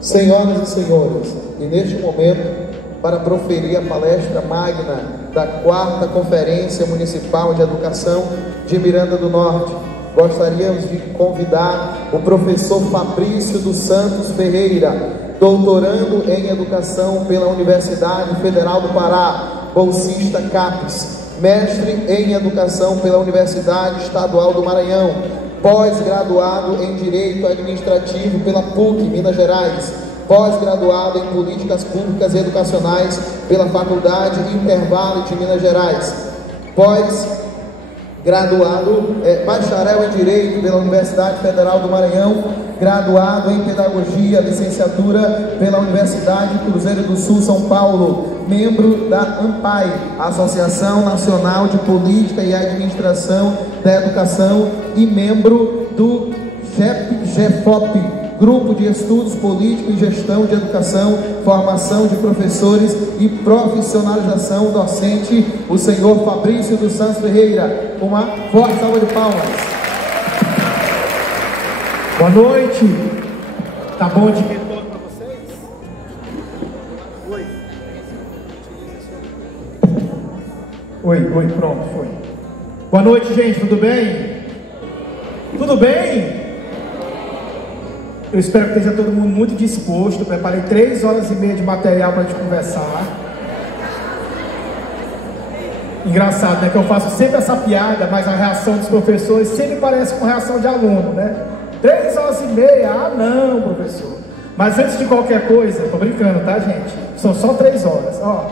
Senhoras e senhores, e neste momento, para proferir a palestra magna da 4ª Conferência Municipal de Educação de Miranda do Norte, gostaríamos de convidar o professor Fabrício dos Santos Ferreira, doutorando em Educação pela Universidade Federal do Pará, bolsista CAPES, mestre em Educação pela Universidade Estadual do Maranhão, pós-graduado em Direito Administrativo pela PUC, Minas Gerais, pós-graduado em Políticas Públicas e Educacionais pela Faculdade Intervalo de Minas Gerais, pós-graduado, bacharel em Direito pela Universidade Federal do Maranhão, graduado em Pedagogia, licenciatura pela Universidade Cruzeiro do Sul, São Paulo, membro da ANPAE, Associação Nacional de Política e Administração da Educação, e membro do GEFOP, Grupo de Estudos Políticos e Gestão de Educação, Formação de Professores e Profissionalização Docente, o senhor Fabrício dos Santos Ferreira. Uma forte salva de palmas. Boa noite. Tá bom de retorno para vocês? Oi, pronto, foi. Boa noite, gente, tudo bem? Tudo bem? Eu espero que esteja todo mundo muito disposto. Preparei 3 horas e meia de material para a gente conversar. Engraçado, né? Que eu faço sempre essa piada, mas a reação dos professores sempre parece com reação de aluno, né? 3 horas e meia, ah não, professor. Mas antes de qualquer coisa, tô brincando, tá, gente? São só 3 horas, ó.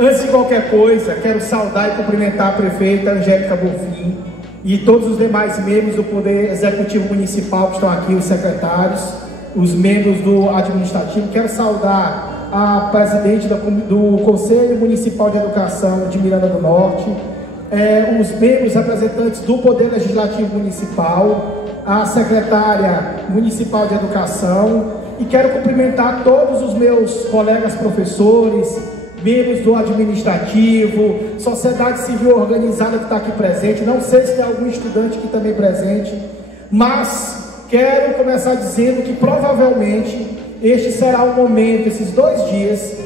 Antes de qualquer coisa, quero saudar e cumprimentar a prefeita Angélica Bonfim e todos os demais membros do Poder Executivo Municipal que estão aqui, os secretários, os membros do administrativo. Quero saudar a presidente do Conselho Municipal de Educação de Miranda do Norte, os membros representantes do Poder Legislativo Municipal, a secretária municipal de Educação, e quero cumprimentar todos os meus colegas professores, membros do administrativo, sociedade civil organizada que está aqui presente. Não sei se tem algum estudante aqui também presente, mas quero começar dizendo que provavelmente este será o momento, esses 2 dias,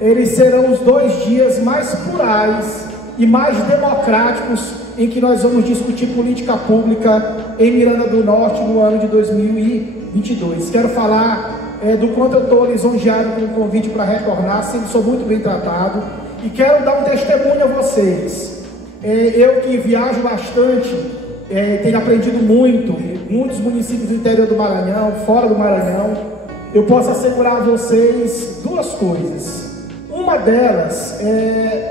eles serão os 2 dias mais plurais e mais democráticos em que nós vamos discutir política pública em Miranda do Norte no ano de 2022. Quero falar do quanto eu estou lisonjeado com o convite para retornar, sempre sou muito bem tratado, e quero dar um testemunho a vocês. Eu que viajo bastante, tenho aprendido muito, em muitos municípios do interior do Maranhão, fora do Maranhão, eu posso assegurar a vocês 2 coisas. Uma delas,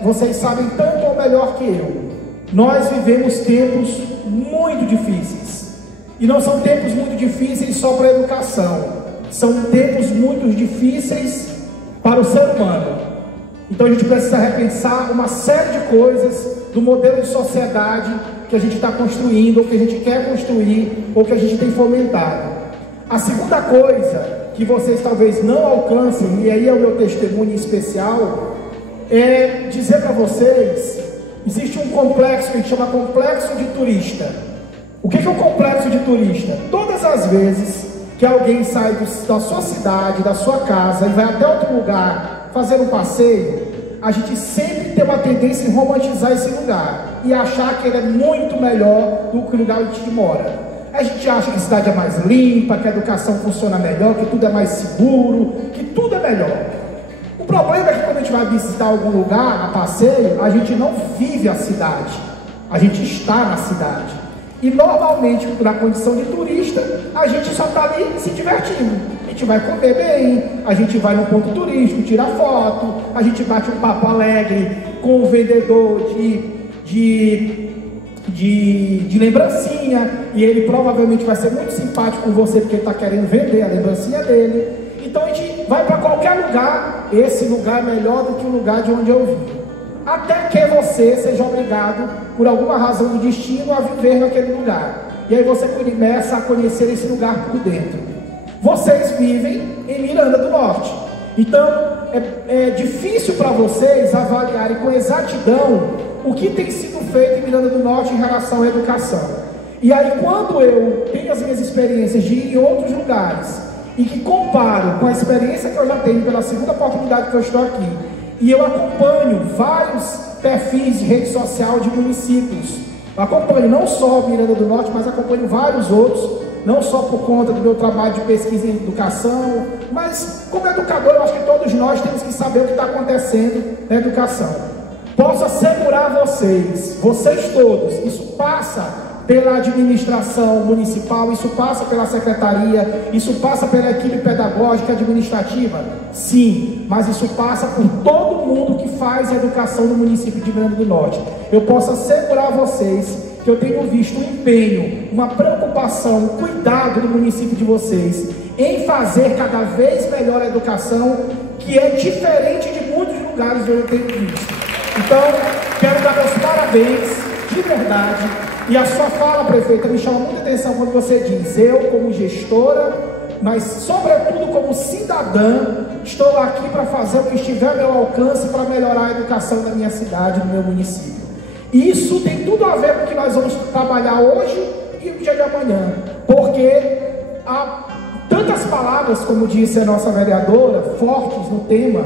vocês sabem tanto ou melhor que eu, nós vivemos tempos muito difíceis, e não são tempos muito difíceis só para a educação, são tempos muito difíceis para o ser humano. Então a gente precisa repensar uma série de coisas do modelo de sociedade que a gente está construindo, ou que a gente quer construir, ou que a gente tem fomentado. A segunda coisa que vocês talvez não alcancem, e aí é o meu testemunho especial, é dizer para vocês, existe um complexo que a gente chama complexo de turista. O que é o complexo de turista? Todas as vezes que alguém sai da sua cidade, da sua casa, e vai até outro lugar fazer um passeio, a gente sempre tem uma tendência em romantizar esse lugar e achar que ele é muito melhor do que o lugar onde a gente mora. A gente acha que a cidade é mais limpa, que a educação funciona melhor, que tudo é mais seguro, que tudo é melhor. O problema é que quando a gente vai visitar algum lugar a passeio, a gente não vive a cidade, a gente está na cidade. E normalmente, na condição de turista, a gente só está ali se divertindo. A gente vai comer bem, a gente vai no ponto turístico, tira foto, a gente bate um papo alegre com o vendedor de lembrancinha, e ele provavelmente vai ser muito simpático com você, porque ele está querendo vender a lembrancinha dele. Então a gente vai para qualquer lugar, esse lugar é melhor do que o lugar de onde eu vim. Até que você seja obrigado, por alguma razão do destino, a viver naquele lugar. E aí você começa a conhecer esse lugar por dentro. Vocês vivem em Miranda do Norte. Então, é difícil para vocês avaliarem com exatidão o que tem sido feito em Miranda do Norte em relação à educação. E aí, quando eu tenho as minhas experiências de ir em outros lugares e que comparo com a experiência que eu já tenho pela segunda oportunidade que eu estou aqui, e eu acompanho vários perfis de rede social de municípios, eu acompanho não só Miranda do Norte, mas acompanho vários outros, não só por conta do meu trabalho de pesquisa em educação, mas como educador, eu acho que todos nós temos que saber o que está acontecendo na educação. Posso assegurar a vocês todos, isso passa pela administração municipal, isso passa pela secretaria, isso passa pela equipe pedagógica administrativa, sim, mas isso passa por todo mundo que faz a educação no município de Miranda do Norte. Eu posso assegurar a vocês que eu tenho visto um empenho, uma preocupação, um cuidado do município de vocês em fazer cada vez melhor a educação, que é diferente de muitos lugares que eu tenho visto. Então, quero dar meus parabéns, de verdade. E a sua fala, prefeita, me chama muita atenção quando você diz: eu como gestora, mas sobretudo como cidadã, estou aqui para fazer o que estiver ao meu alcance para melhorar a educação da minha cidade, do meu município. E isso tem tudo a ver com o que nós vamos trabalhar hoje e o dia de amanhã, porque há tantas palavras, como disse a nossa vereadora, fortes no tema,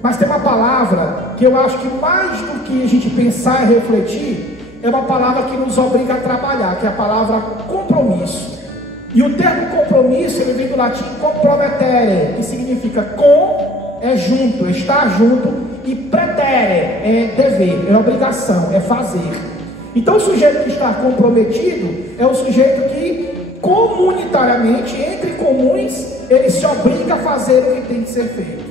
mas tem uma palavra que eu acho que mais do que a gente pensar e refletir, é uma palavra que nos obriga a trabalhar, que é a palavra compromisso. E o termo compromisso, ele vem do latim compromettere, que significa com é junto, é estar junto, e pretere é dever, é obrigação, é fazer. Então o sujeito que está comprometido é o sujeito que comunitariamente, entre comuns, ele se obriga a fazer o que tem que ser feito.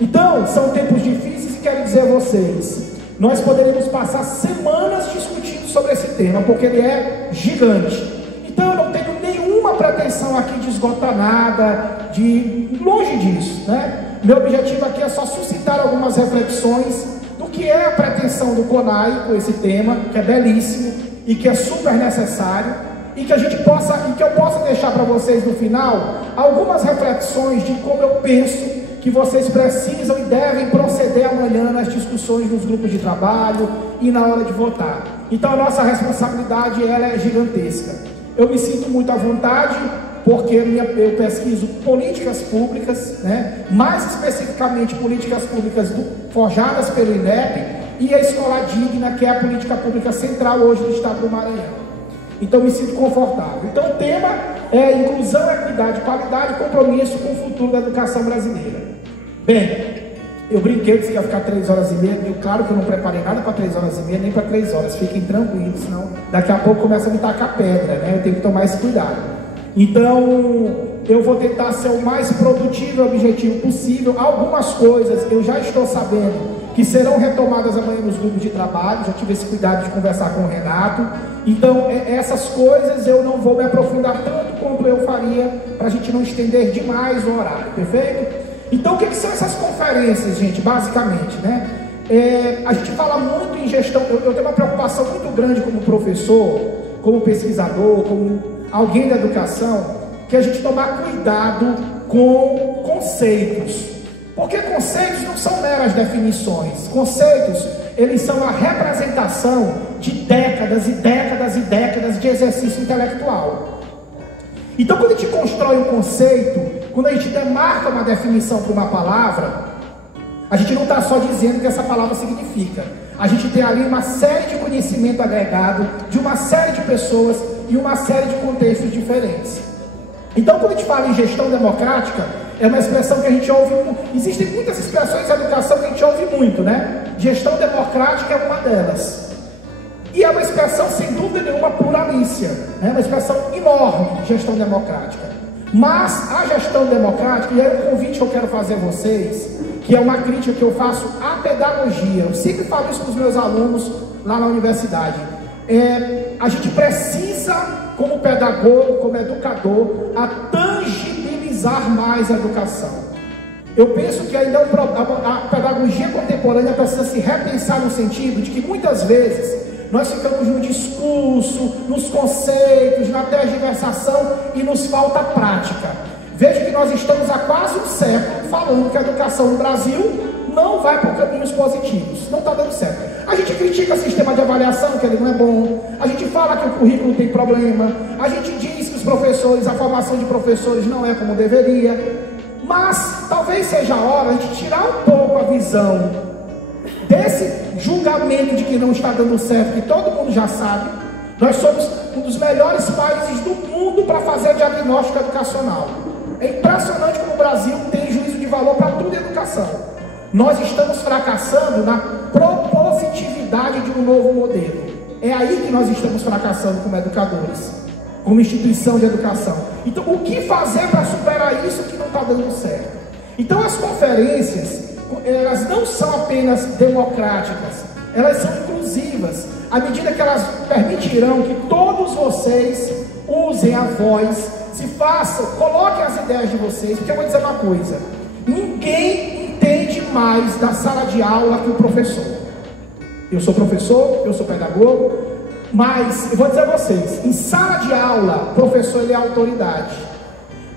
Então, são tempos difíceis e quero dizer a vocês, nós poderíamos passar semanas discutindo sobre esse tema, porque ele é gigante. Então eu não tenho nenhuma pretensão aqui de esgotar nada, de longe disso, né? Meu objetivo aqui é só suscitar algumas reflexões do que é a pretensão do CONAI com esse tema, que é belíssimo e que é super necessário, e que a gente possa, e que eu possa deixar para vocês no final algumas reflexões de como eu penso que vocês precisam e devem proceder amanhã nas discussões nos grupos de trabalho e na hora de votar. Então a nossa responsabilidade ela é gigantesca. Eu me sinto muito à vontade porque eu pesquiso políticas públicas, né? Mais especificamente políticas públicas forjadas pelo INEP e a Escola Digna, que é a política pública central hoje do Estado do Maranhão. Então me sinto confortável. Então o tema é inclusão, equidade, qualidade e compromisso com o futuro da educação brasileira. Bem, eu brinquei que ia ficar 3 horas e meia, e claro que eu não preparei nada para 3 horas e meia, nem para 3 horas, fiquem tranquilos, senão daqui a pouco começa a me tacar pedra, né? Eu tenho que tomar esse cuidado. Então, eu vou tentar ser o mais produtivo e objetivo possível. Algumas coisas eu já estou sabendo que serão retomadas amanhã nos grupos de trabalho, já tive esse cuidado de conversar com o Renato. Então, essas coisas eu não vou me aprofundar tanto quanto eu faria, para a gente não estender demais o horário, perfeito? Então, o que são essas conferências, gente, basicamente, né? A gente fala muito em gestão, eu tenho uma preocupação muito grande como professor, como pesquisador, como alguém da educação, que a gente tomar cuidado com conceitos, porque conceitos não são meras definições, conceitos, eles são a representação de décadas e décadas e décadas de exercício intelectual. Então, quando a gente constrói um conceito, quando a gente demarca uma definição para uma palavra, a gente não está só dizendo o que essa palavra significa. A gente tem ali uma série de conhecimento agregado de uma série de pessoas e uma série de contextos diferentes. Então, quando a gente fala em gestão democrática, é uma expressão que a gente ouve. Existem muitas expressões na educação que a gente ouve muito, né? Gestão democrática é uma delas. E é uma expressão, sem dúvida nenhuma, pluralícia, né? Uma expressão enorme, gestão democrática. Mas a gestão democrática, e é um convite que eu quero fazer a vocês, que é uma crítica que eu faço à pedagogia. Eu sempre falo isso para os meus alunos lá na universidade. A gente precisa, como pedagogo, como educador, a tangibilizar mais a educação. Eu penso que ainda a pedagogia contemporânea precisa se repensar no sentido de que muitas vezes nós ficamos no discurso, nos conceitos, na tergiversação e nos falta prática. Veja que nós estamos há quase um século falando que a educação no Brasil não vai por caminhos positivos, não está dando certo. A gente critica o sistema de avaliação, que ele não é bom, a gente fala que o currículo tem problema, a gente diz que os professores, a formação de professores não é como deveria, mas talvez seja a hora de tirar um pouco a visão desse julgamento de que não está dando certo, que todo mundo já sabe. Nós somos um dos melhores países do mundo para fazer diagnóstico educacional. É impressionante como o Brasil tem juízo de valor para tudo em educação. Nós estamos fracassando na propositividade de um novo modelo. É aí que nós estamos fracassando como educadores, como instituição de educação. Então, o que fazer para superar isso que não está dando certo? Então, as conferências, elas não são apenas democráticas, elas são inclusivas, à medida que elas permitirão que todos vocês usem a voz, se façam, coloquem as ideias de vocês, porque eu vou dizer uma coisa: ninguém entende mais da sala de aula que o professor. Eu sou professor, eu sou pedagogo, mas eu vou dizer a vocês, em sala de aula, o professor ele é autoridade,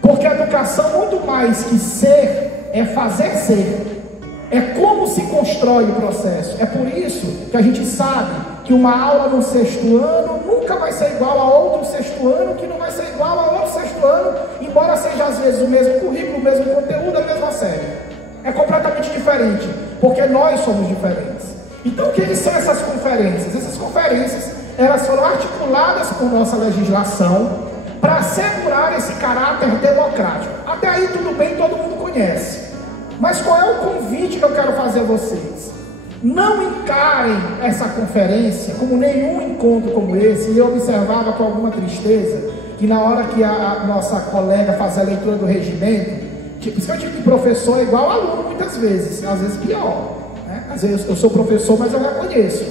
porque a educação, muito mais que ser, é fazer ser, é como se constrói o processo. É por isso que a gente sabe que uma aula no sexto ano nunca vai ser igual a outro sexto ano, que não vai ser igual a outro sexto ano, embora seja às vezes o mesmo currículo, o mesmo conteúdo, a mesma série. É completamente diferente, porque nós somos diferentes. Então, o que são essas conferências? Essas conferências, elas foram articuladas por nossa legislação para assegurar esse caráter democrático. Até aí tudo bem, todo mundo conhece. Mas qual é o convite que eu quero fazer a vocês? Não encarem essa conferência como nenhum encontro como esse. E eu observava com alguma tristeza que na hora que a nossa colega fazia a leitura do regimento, isso que eu digo que professor é igual aluno muitas vezes, às vezes pior. Às vezes eu sou professor, mas eu reconheço.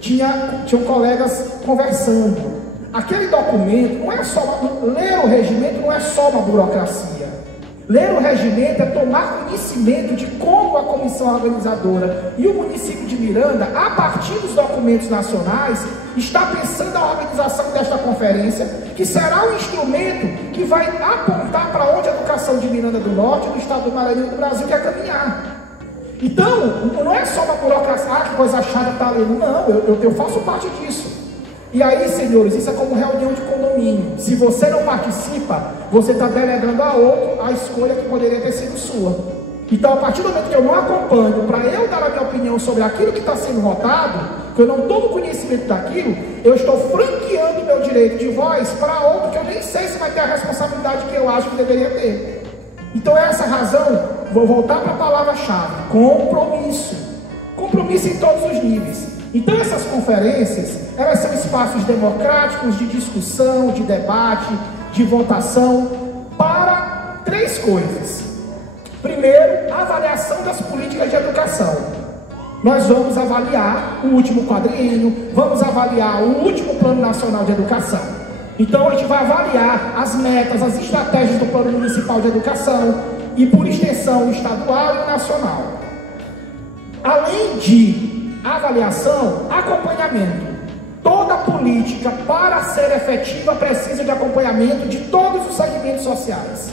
Tinham colegas conversando. Aquele documento não é só ler o regimento, não é só uma burocracia. Ler o regimento é tomar conhecimento de como a comissão organizadora e o município de Miranda, a partir dos documentos nacionais, está pensando a organização desta conferência, que será um instrumento que vai apontar para onde a educação de Miranda do Norte, do estado do Maranhão e do Brasil quer caminhar. Então, não é só uma burocracia, que coisa chata está lendo. Não, eu faço parte disso. E aí, senhores, isso é como reunião de condomínio. Se você não participa, você está delegando a outro a escolha que poderia ter sido sua. Então, a partir do momento que eu não acompanho, para eu dar a minha opinião sobre aquilo que está sendo votado, que eu não tomo conhecimento daquilo, eu estou franqueando o meu direito de voz para outro que eu nem sei se vai ter a responsabilidade que eu acho que deveria ter. Então, é essa razão, vou voltar para a palavra-chave: compromisso. Compromisso em todos os níveis. Então, essas conferências, elas são espaços democráticos de discussão, de debate, de votação, para três coisas. Primeiro, a avaliação das políticas de educação. Nós vamos avaliar o último quadriênio, vamos avaliar o último Plano Nacional de Educação. Então, a gente vai avaliar as metas, as estratégias do Plano Municipal de Educação e, por extensão, estadual e nacional. Além de avaliação, acompanhamento. Toda política, para ser efetiva, precisa de acompanhamento de todos os segmentos sociais.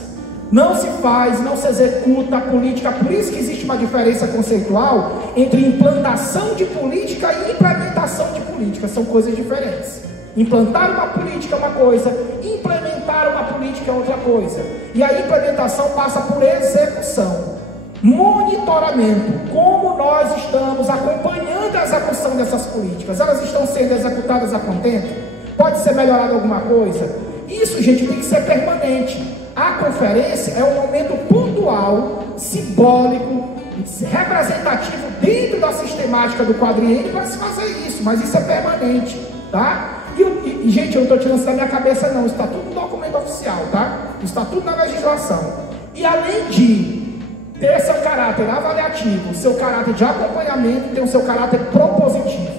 Não se faz, não se executa a política, por isso que existe uma diferença conceitual entre implantação de política e implementação de política, são coisas diferentes. Implantar uma política é uma coisa, implementar uma política é outra coisa. E a implementação passa por execução, monitoramento, como nós estamos acompanhando a execução dessas políticas. Elas estão sendo executadas a contento? Pode ser melhorada alguma coisa? Isso, gente, tem que ser permanente. A conferência é um momento pontual, simbólico, representativo dentro da sistemática do quadriênio para se fazer isso, mas isso é permanente, tá? E, gente, eu não estou tirando isso da minha cabeça não, isso está tudo no documento oficial, tá? Isso está tudo na legislação. E além de ter seu caráter avaliativo, seu caráter de acompanhamento, tem o seu caráter propositivo,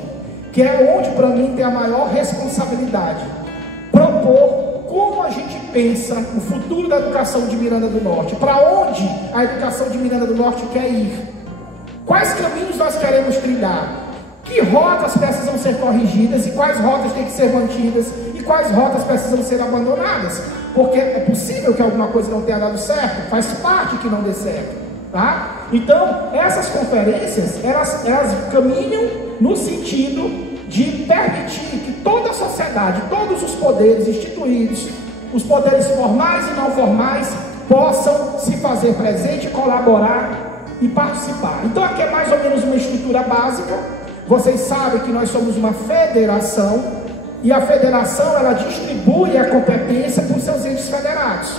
que é onde para mim tem a maior responsabilidade. Propor como a gente pensa o futuro da educação de Miranda do Norte, para onde a educação de Miranda do Norte quer ir, quais caminhos nós queremos trilhar, que rotas precisam ser corrigidas e quais rotas têm que ser mantidas e quais rotas precisam ser abandonadas, porque é possível que alguma coisa não tenha dado certo, faz parte que não dê certo, tá? Então, essas conferências, elas caminham no sentido de permitir que toda a sociedade, todos os poderes instituídos, os poderes formais e não formais possam se fazer presente, colaborar e participar. Então aqui é mais ou menos uma estrutura básica. Vocês sabem que nós somos uma federação, e a federação ela distribui a competência por seus entes federados.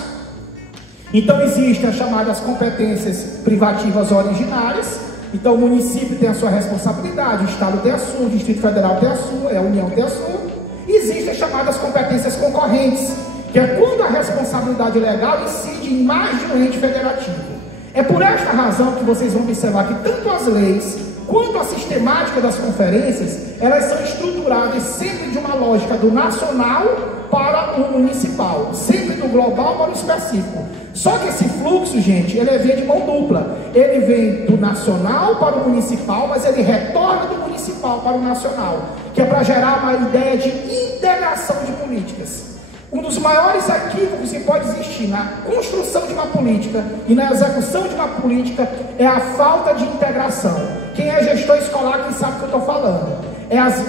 Então existem as chamadas competências privativas originárias. Então o município tem a sua responsabilidade, o estado tem a sua, o Distrito Federal tem a sua, a União tem a sua. Existem as chamadas competências concorrentes, que é quando a responsabilidade legal incide em mais de um ente federativo. É por esta razão que vocês vão observar que tanto as leis quanto a sistemática das conferências, elas são estruturadas sempre de uma lógica do nacional para o municipal, sempre do global para o específico. Só que esse fluxo, gente, ele vem de mão dupla. Ele vem do nacional para o municipal, mas ele retorna do municipal para o nacional, que é para gerar uma ideia de integração de políticas. Um dos maiores equívocos que pode existir na construção de uma política e na execução de uma política é a falta de integração. Quem é gestor escolar, quem sabe o que eu estou falando.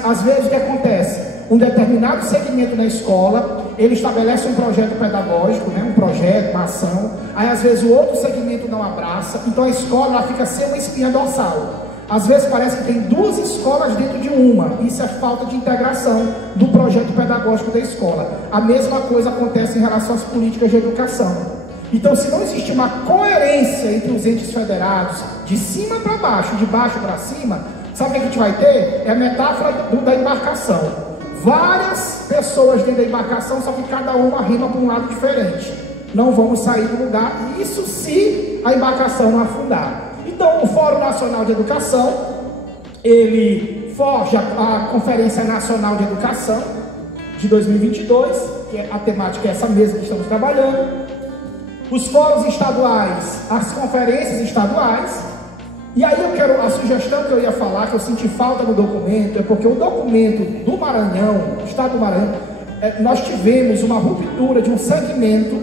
Às vezes o que acontece? Um determinado segmento na escola, ele estabelece um projeto pedagógico, né? Um projeto, uma ação, aí às vezes o outro segmento não abraça, então a escola ela fica sem uma espinha dorsal. Às vezes parece que tem duas escolas dentro de uma. Isso é falta de integração do projeto pedagógico da escola. A mesma coisa acontece em relação às políticas de educação. Então, se não existe uma coerência entre os entes federados, de cima para baixo, de baixo para cima, sabe o que a gente vai ter? É a metáfora da embarcação. Várias pessoas dentro da embarcação, só que cada uma rima para um lado diferente. Não vamos sair do lugar, isso se a embarcação não afundar. Então, o Fórum Nacional de Educação, ele forja a Conferência Nacional de Educação de 2022, que a temática é essa mesma que estamos trabalhando. Os fóruns estaduais, as conferências estaduais. E aí a sugestão que eu ia falar, que eu senti falta no documento, é porque o documento do Maranhão, do Estado do Maranhão, nós tivemos uma ruptura de um segmento,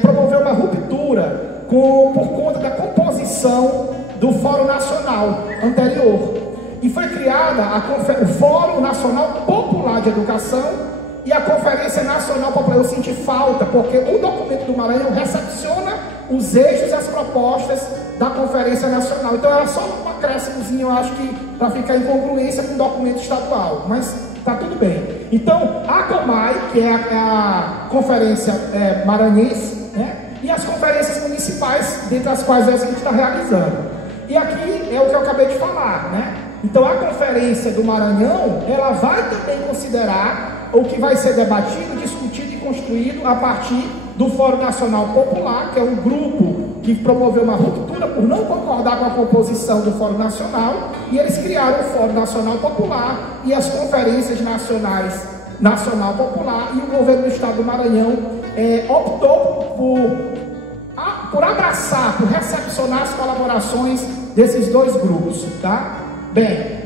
promoveu uma ruptura por conta da composição do Fórum Nacional anterior. E foi criada o Fórum Nacional Popular de Educação e a Conferência Nacional Popular. Eu senti falta, porque o documento do Maranhão recepciona os eixos e as propostas da Conferência Nacional. Então era só um acréscimozinho, eu acho que para ficar em congruência com o documento estadual, mas está tudo bem. Então a COMAI, que é a Conferência Maranhense, né? E as conferências municipais, dentre as quais a gente está realizando. E aqui é o que eu acabei de falar, né? Então a Conferência do Maranhão, ela vai também considerar o que vai ser debatido, discutido e construído a partir do Fórum Nacional Popular, que é um grupo que promoveu uma ruptura por não concordar com a composição do Fórum Nacional, e eles criaram o Fórum Nacional Popular e as conferências nacionais Nacional Popular, e o governo do Estado do Maranhão optou por abraçar, por recepcionar as colaborações desses dois grupos, tá? Bem,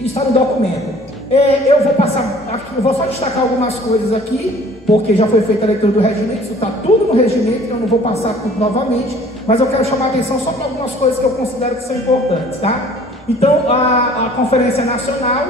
está no documento. Eu vou passar aqui, eu vou só destacar algumas coisas aqui, porque já foi feita a leitura do regimento, isso está tudo no regimento, então eu não vou passar tudo novamente, mas eu quero chamar a atenção só para algumas coisas que eu considero que são importantes, tá? Então, a Conferência Nacional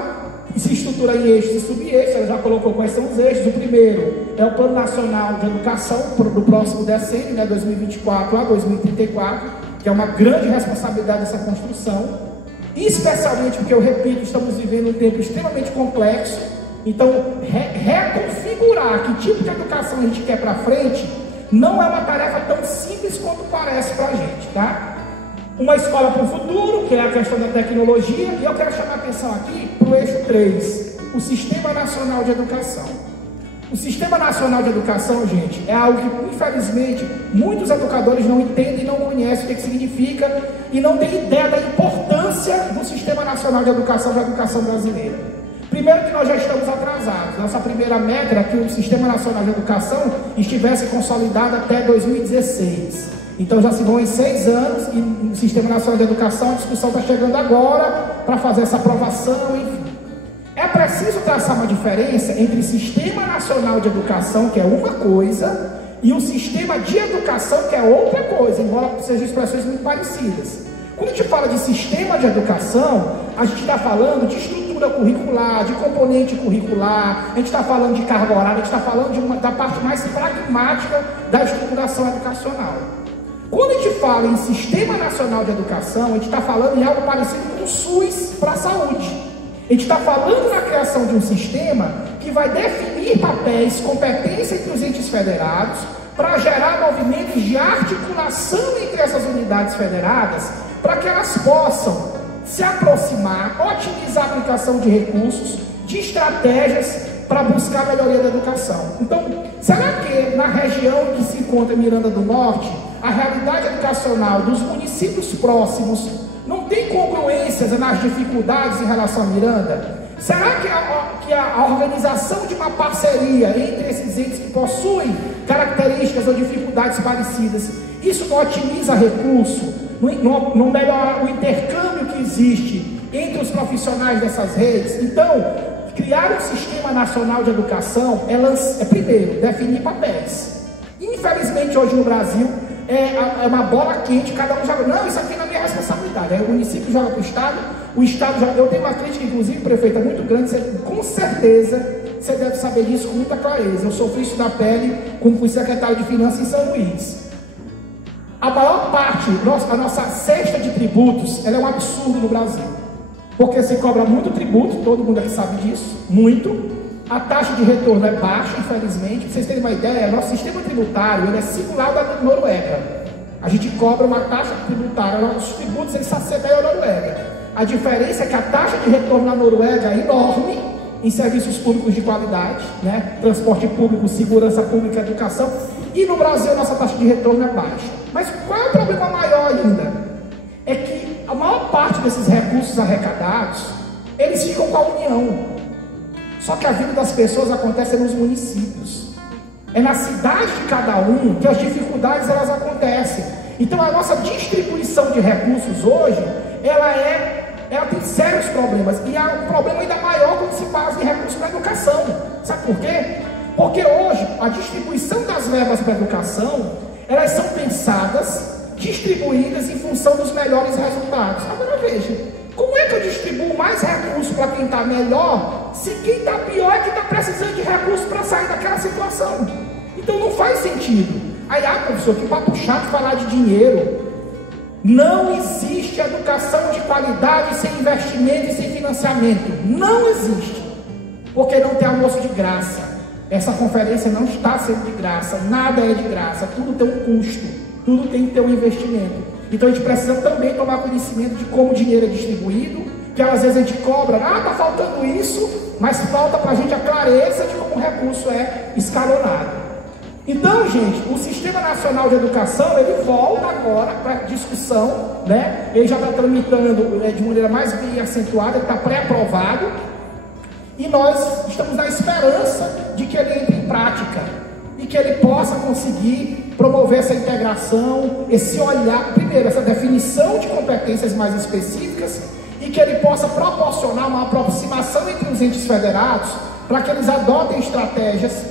se estrutura em eixos e sub-eixos. Ela já colocou quais são os eixos. O primeiro é o Plano Nacional de Educação do próximo decênio, né, 2024 a 2034, que é uma grande responsabilidade dessa construção, especialmente porque, eu repito, estamos vivendo um tempo extremamente complexo. Então, reconfigurar que tipo de educação a gente quer para frente não é uma tarefa tão simples quanto parece para a gente, tá? Uma escola para o futuro, que é a questão da tecnologia, e eu quero chamar a atenção aqui para o eixo 3, o Sistema Nacional de Educação. O Sistema Nacional de Educação, gente, é algo que, infelizmente, muitos educadores não entendem, não conhecem o que significa e não têm ideia da importância do Sistema Nacional de Educação para a educação brasileira. Primeiro que nós já estamos atrasados. Nossa primeira meta era que o Sistema Nacional de Educação estivesse consolidado até 2016. Então já se vão em 6 anos e no Sistema Nacional de Educação a discussão está chegando agora para fazer essa aprovação, enfim. É preciso traçar uma diferença entre Sistema Nacional de Educação, que é uma coisa, e o Sistema de Educação, que é outra coisa, embora sejam expressões muito parecidas. Quando a gente fala de Sistema de Educação, a gente está falando de estrutura estrutura curricular, de componente curricular, a gente está falando de carga horária, a gente está falando da parte mais pragmática da estruturação educacional. Quando a gente fala em Sistema Nacional de Educação, a gente está falando em algo parecido com o SUS para a saúde. A gente está falando na criação de um sistema que vai definir papéis, competência entre os entes federados, para gerar movimentos de articulação entre essas unidades federadas, para que elas possam se aproximar, otimizar a aplicação de recursos, de estratégias para buscar a melhoria da educação. Então, será que na região que se encontra Miranda do Norte, a realidade educacional dos municípios próximos não tem congruências nas dificuldades em relação a Miranda? Será que a organização de uma parceria entre esses entes que possuem características ou dificuldades parecidas, isso não otimiza recurso, não melhora o intercâmbio que existe entre os profissionais dessas redes? Então, criar um Sistema Nacional de Educação é primeiro, definir papéis. Infelizmente, hoje no Brasil, é uma bola quente, cada um joga, não, isso aqui não é minha responsabilidade, aí o município joga para o Estado joga. Eu tenho uma crítica, inclusive, prefeita, muito grande, com certeza você deve saber disso com muita clareza. Eu sofri isso na pele quando fui secretário de Finanças em São Luís. A maior parte, a nossa cesta de tributos, ela é um absurdo no Brasil, porque se cobra muito tributo, todo mundo aqui sabe disso, muito. A taxa de retorno é baixa, infelizmente. Para vocês terem uma ideia, nosso sistema tributário ele é similar ao da Noruega. A gente cobra uma taxa tributária, nossos tributos eles se assemelham à Noruega. A diferença é que a taxa de retorno na Noruega é enorme em serviços públicos de qualidade, né? Transporte público, segurança pública, educação. E no Brasil, nossa taxa de retorno é baixa. Mas qual é o problema maior ainda? É que a maior parte desses recursos arrecadados, eles ficam com a União. Só que a vida das pessoas acontece nos municípios. É na cidade de cada um que as dificuldades elas acontecem. Então a nossa distribuição de recursos hoje, ela tem sérios problemas. E há um problema ainda maior quando se fala em recursos para a educação. Sabe por quê? Porque hoje a distribuição das verbas para a educação, elas são pensadas, distribuídas em função dos melhores resultados. Agora veja, como é que eu distribuo mais recursos para quem está melhor, se quem está pior é que está precisando de recursos para sair daquela situação? Então não faz sentido. Aí, professor, que papo chato falar de dinheiro. Não existe educação de qualidade sem investimento e sem financiamento. Não existe. Porque não tem almoço de graça. Essa conferência não está sendo de graça. Nada é de graça. Tudo tem um custo. Tudo tem que ter um investimento. Então a gente precisa também tomar conhecimento de como o dinheiro é distribuído, que às vezes a gente cobra, está faltando isso, mas falta para a gente a clareza de como o recurso é escalonado. Então, gente, o Sistema Nacional de Educação, ele volta agora para discussão, né? Ele já está tramitando de maneira mais bem acentuada, ele está pré-aprovado, e nós estamos na esperança de que ele entre em prática, e que ele possa conseguir promover essa integração, esse olhar, primeiro, essa definição de competências mais específicas, e que ele possa proporcionar uma aproximação entre os entes federados, para que eles adotem estratégias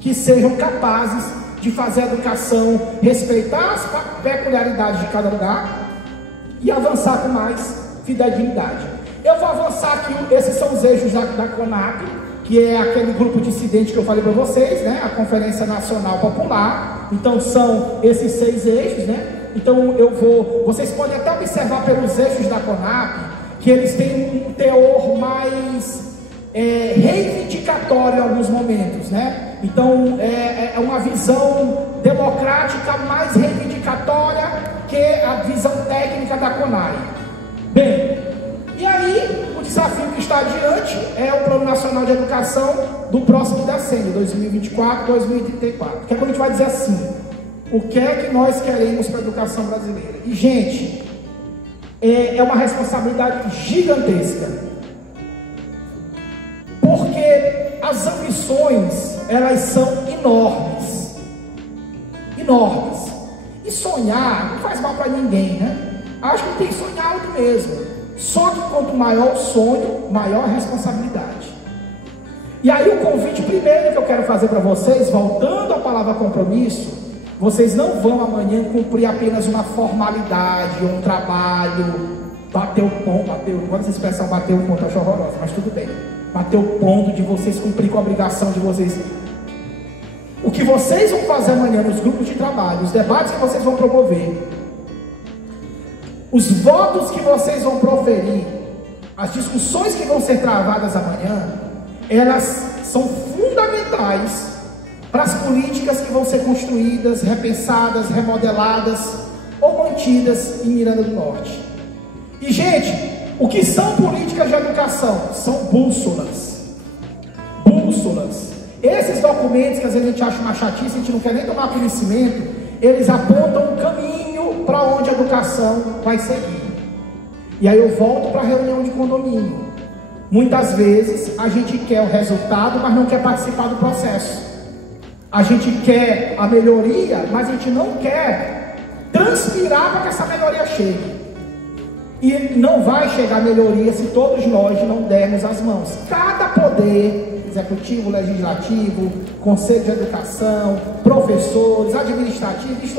que sejam capazes de fazer a educação respeitar as peculiaridades de cada lugar e avançar com mais fidelidade. Eu vou avançar aqui, esses são os eixos da CONAP, que é aquele grupo dissidente que eu falei para vocês, né? A Conferência Nacional Popular. Então são esses 6 eixos, né? Então vocês podem até observar pelos eixos da CONAP, que eles têm um teor mais reivindicatório em alguns momentos, né? Então é uma visão democrática mais reivindicatória que a visão técnica da CONAI. Bem, e aí o desafio que está adiante é o Plano Nacional de Educação do próximo decênio, 2024-2034, que é quando a gente vai dizer assim, o que é que nós queremos para a educação brasileira? E gente, é uma responsabilidade gigantesca, porque as ambições, elas são enormes, e sonhar não faz mal para ninguém, né? Acho que tem que sonhar alto mesmo, só que quanto maior o sonho, maior a responsabilidade. E aí o convite primeiro que eu quero fazer para vocês, voltando à palavra compromisso, vocês não vão amanhã cumprir apenas uma formalidade, um trabalho, bateu o ponto, agora essa expressão bateu o ponto, eu acho horrorosa, mas tudo bem. Bateu o ponto de vocês cumprir com a obrigação de vocês. O que vocês vão fazer amanhã nos grupos de trabalho, os debates que vocês vão promover, os votos que vocês vão proferir, as discussões que vão ser travadas amanhã, elas são fundamentais para as políticas que vão ser construídas, repensadas, remodeladas ou mantidas em Miranda do Norte. E, gente, o que são políticas de educação? São bússolas. Bússolas. Esses documentos que às vezes a gente acha uma chatice, a gente não quer nem tomar conhecimento, eles apontam um caminho para onde a educação vai seguir. E aí eu volto para a reunião de condomínio. Muitas vezes a gente quer o resultado, mas não quer participar do processo. A gente quer a melhoria, mas a gente não quer transpirar para que essa melhoria chegue. E não vai chegar a melhoria se todos nós não dermos as mãos. Cada poder, executivo, legislativo, conselho de educação, professores, administrativos,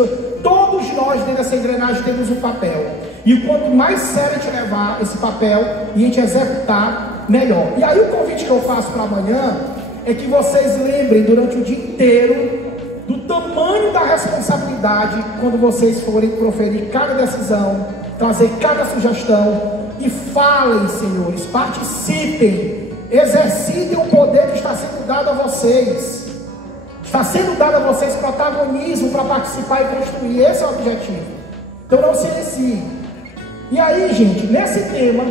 todos nós dentro dessa engrenagem temos um papel. E quanto mais sério a gente levar esse papel e a gente executar, melhor. E aí o convite que eu faço para amanhã é que vocês lembrem durante o dia inteiro do tamanho da responsabilidade quando vocês forem proferir cada decisão, trazer cada sugestão, e falem, senhores, participem, exercitem o poder que está sendo dado a vocês. Está sendo dado a vocês protagonismo para participar e construir. Esse é o objetivo. Então não se iniciem. E aí, gente, nesse tema,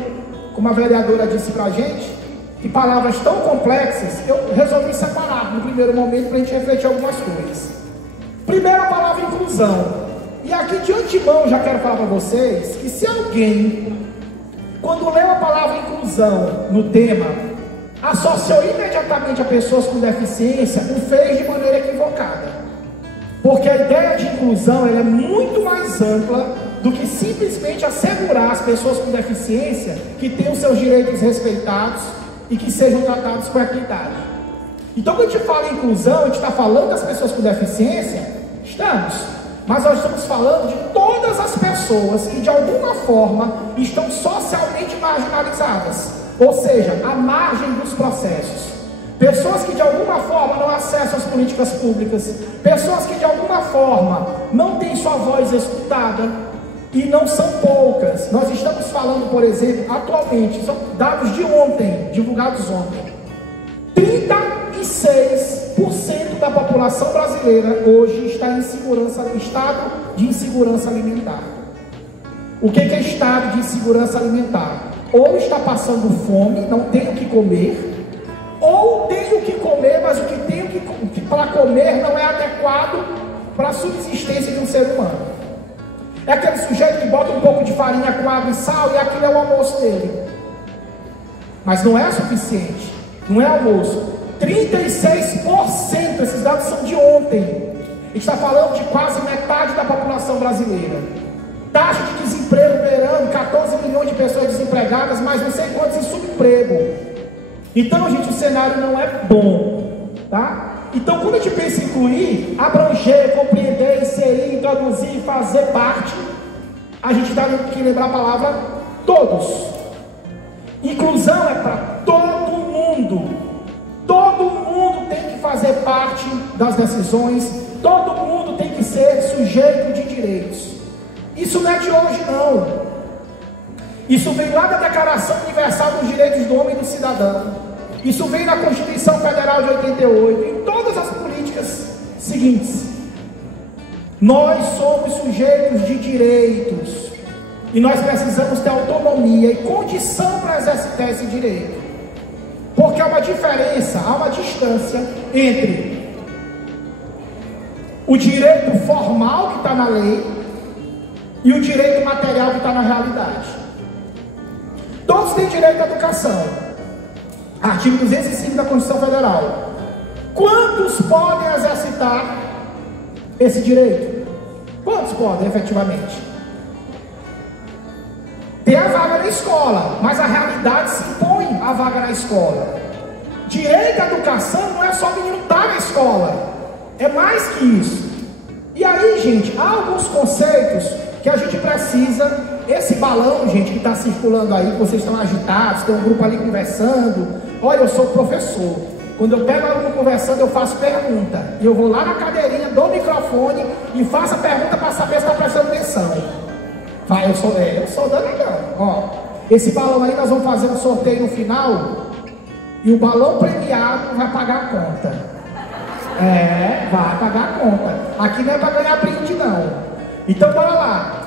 como a vereadora disse para a gente, que palavras tão complexas, eu resolvi separar no primeiro momento para a gente refletir algumas coisas. Primeiro, a palavra inclusão. E aqui de antemão já quero falar para vocês que se alguém, quando leu a palavra inclusão no tema, associou imediatamente a pessoas com deficiência, o fez de maneira equivocada. Porque a ideia de inclusão ela é muito mais ampla do que simplesmente assegurar as pessoas com deficiência que tenham seus direitos respeitados e que sejam tratados com equidade. Então, quando a gente fala em inclusão, a gente está falando das pessoas com deficiência? Estamos. Mas nós estamos falando de todas as pessoas que de alguma forma estão socialmente marginalizadas, ou seja, à margem dos processos. Pessoas que de alguma forma não acessam as políticas públicas, pessoas que de alguma forma não têm sua voz escutada, e não são poucas. Nós estamos falando, por exemplo, atualmente, são dados de ontem, divulgados ontem, 36% da população brasileira hoje está em estado de insegurança alimentar. O que é estado de insegurança alimentar? Ou está passando fome, não tem o que comer, ou tem o que comer, mas o que tem para comer não é adequado para a subsistência de um ser humano. É aquele sujeito que bota um pouco de farinha com água e sal e aquilo é o almoço dele. Mas não é suficiente, não é almoço. 36%, esses dados são de ontem. A gente está falando de quase metade da população brasileira. Taxa de desemprego beirando 14 milhões de pessoas desempregadas, mas não sei quantos em subemprego. Então, gente, o cenário não é bom, tá? Então, quando a gente pensa em incluir, abranger, compreender, inserir, introduzir, fazer parte, a gente dá que lembrar a palavra todos. Inclusão é para todo mundo. Todo mundo tem que fazer parte das decisões, todo mundo tem que ser sujeito de direitos. Isso não é de hoje, não. Isso vem lá da Declaração Universal dos Direitos do Homem e do Cidadão. Isso vem na Constituição Federal de 88, em todas as políticas seguintes. Nós somos sujeitos de direitos e nós precisamos ter autonomia e condição para exercitar esse direito. Porque há uma diferença, há uma distância entre o direito formal que está na lei e o direito material que está na realidade. Todos têm direito à educação. Artigo 205 da Constituição Federal. Quantos podem exercitar esse direito? Quantos podem, efetivamente? Tem a vaga na escola, mas a realidade se impõe a vaga na escola. Direito à educação não é só o menino estar na escola, é mais que isso. E aí, gente, há alguns conceitos que a gente precisa precisa, esse balão, gente, que está circulando aí, que vocês estão agitados, tem um grupo ali conversando. Olha, eu sou professor. Quando eu pego aluno conversando, eu faço pergunta. E eu vou lá na cadeirinha, dou o microfone e faço a pergunta para saber se está prestando atenção. Vai, eu sou danadão. Ó, esse balão aí nós vamos fazer um sorteio no final. E o balão premiado vai pagar a conta. Vai pagar a conta. Aqui não é para ganhar brinde, não. Então, bora lá.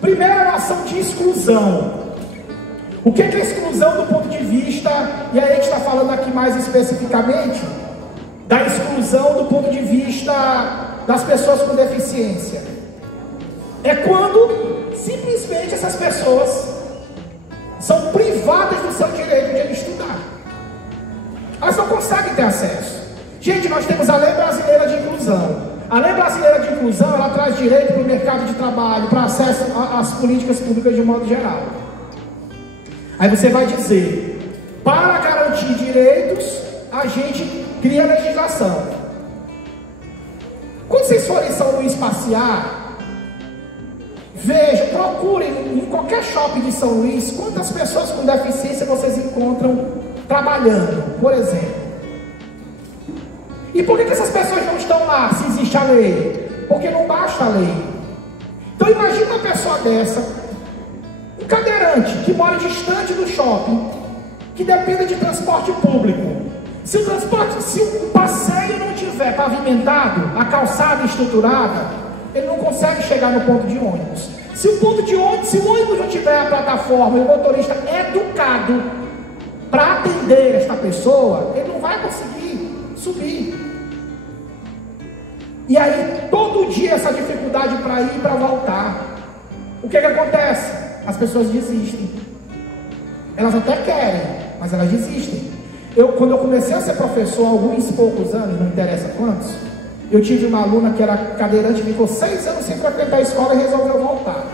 Primeira ação de exclusão. O que é exclusão do ponto de vista, e aí a gente está falando aqui mais especificamente, da exclusão do ponto de vista das pessoas com deficiência. É quando simplesmente essas pessoas são privadas do seu direito de estudar. Elas não conseguem ter acesso. Gente, nós temos a Lei Brasileira de Inclusão. A Lei Brasileira de Inclusão, ela traz direito para o mercado de trabalho, para acesso às políticas públicas de modo geral. Aí você vai dizer, para garantir direitos, a gente cria legislação. Quando vocês forem em São Luís passear, vejam, procurem em qualquer shopping de São Luís, quantas pessoas com deficiência vocês encontram trabalhando, por exemplo. E por que essas pessoas não estão lá, se existe a lei? Porque não basta a lei. Então imagina uma pessoa dessa, um cadeirante que mora distante do shopping, que depende de transporte público. Se o passeio não tiver pavimentado, a calçada estruturada, ele não consegue chegar no ponto de ônibus. Se o ônibus não tiver a plataforma e o motorista é educado para atender esta pessoa, ele não vai conseguir subir. E aí, todo dia essa dificuldade para ir e para voltar. O que acontece? As pessoas desistem. Elas até querem, mas elas desistem. Quando eu comecei a ser professor há alguns poucos anos, não interessa quantos, eu tive uma aluna que era cadeirante, ficou 6 anos sem frequentar a escola e resolveu voltar.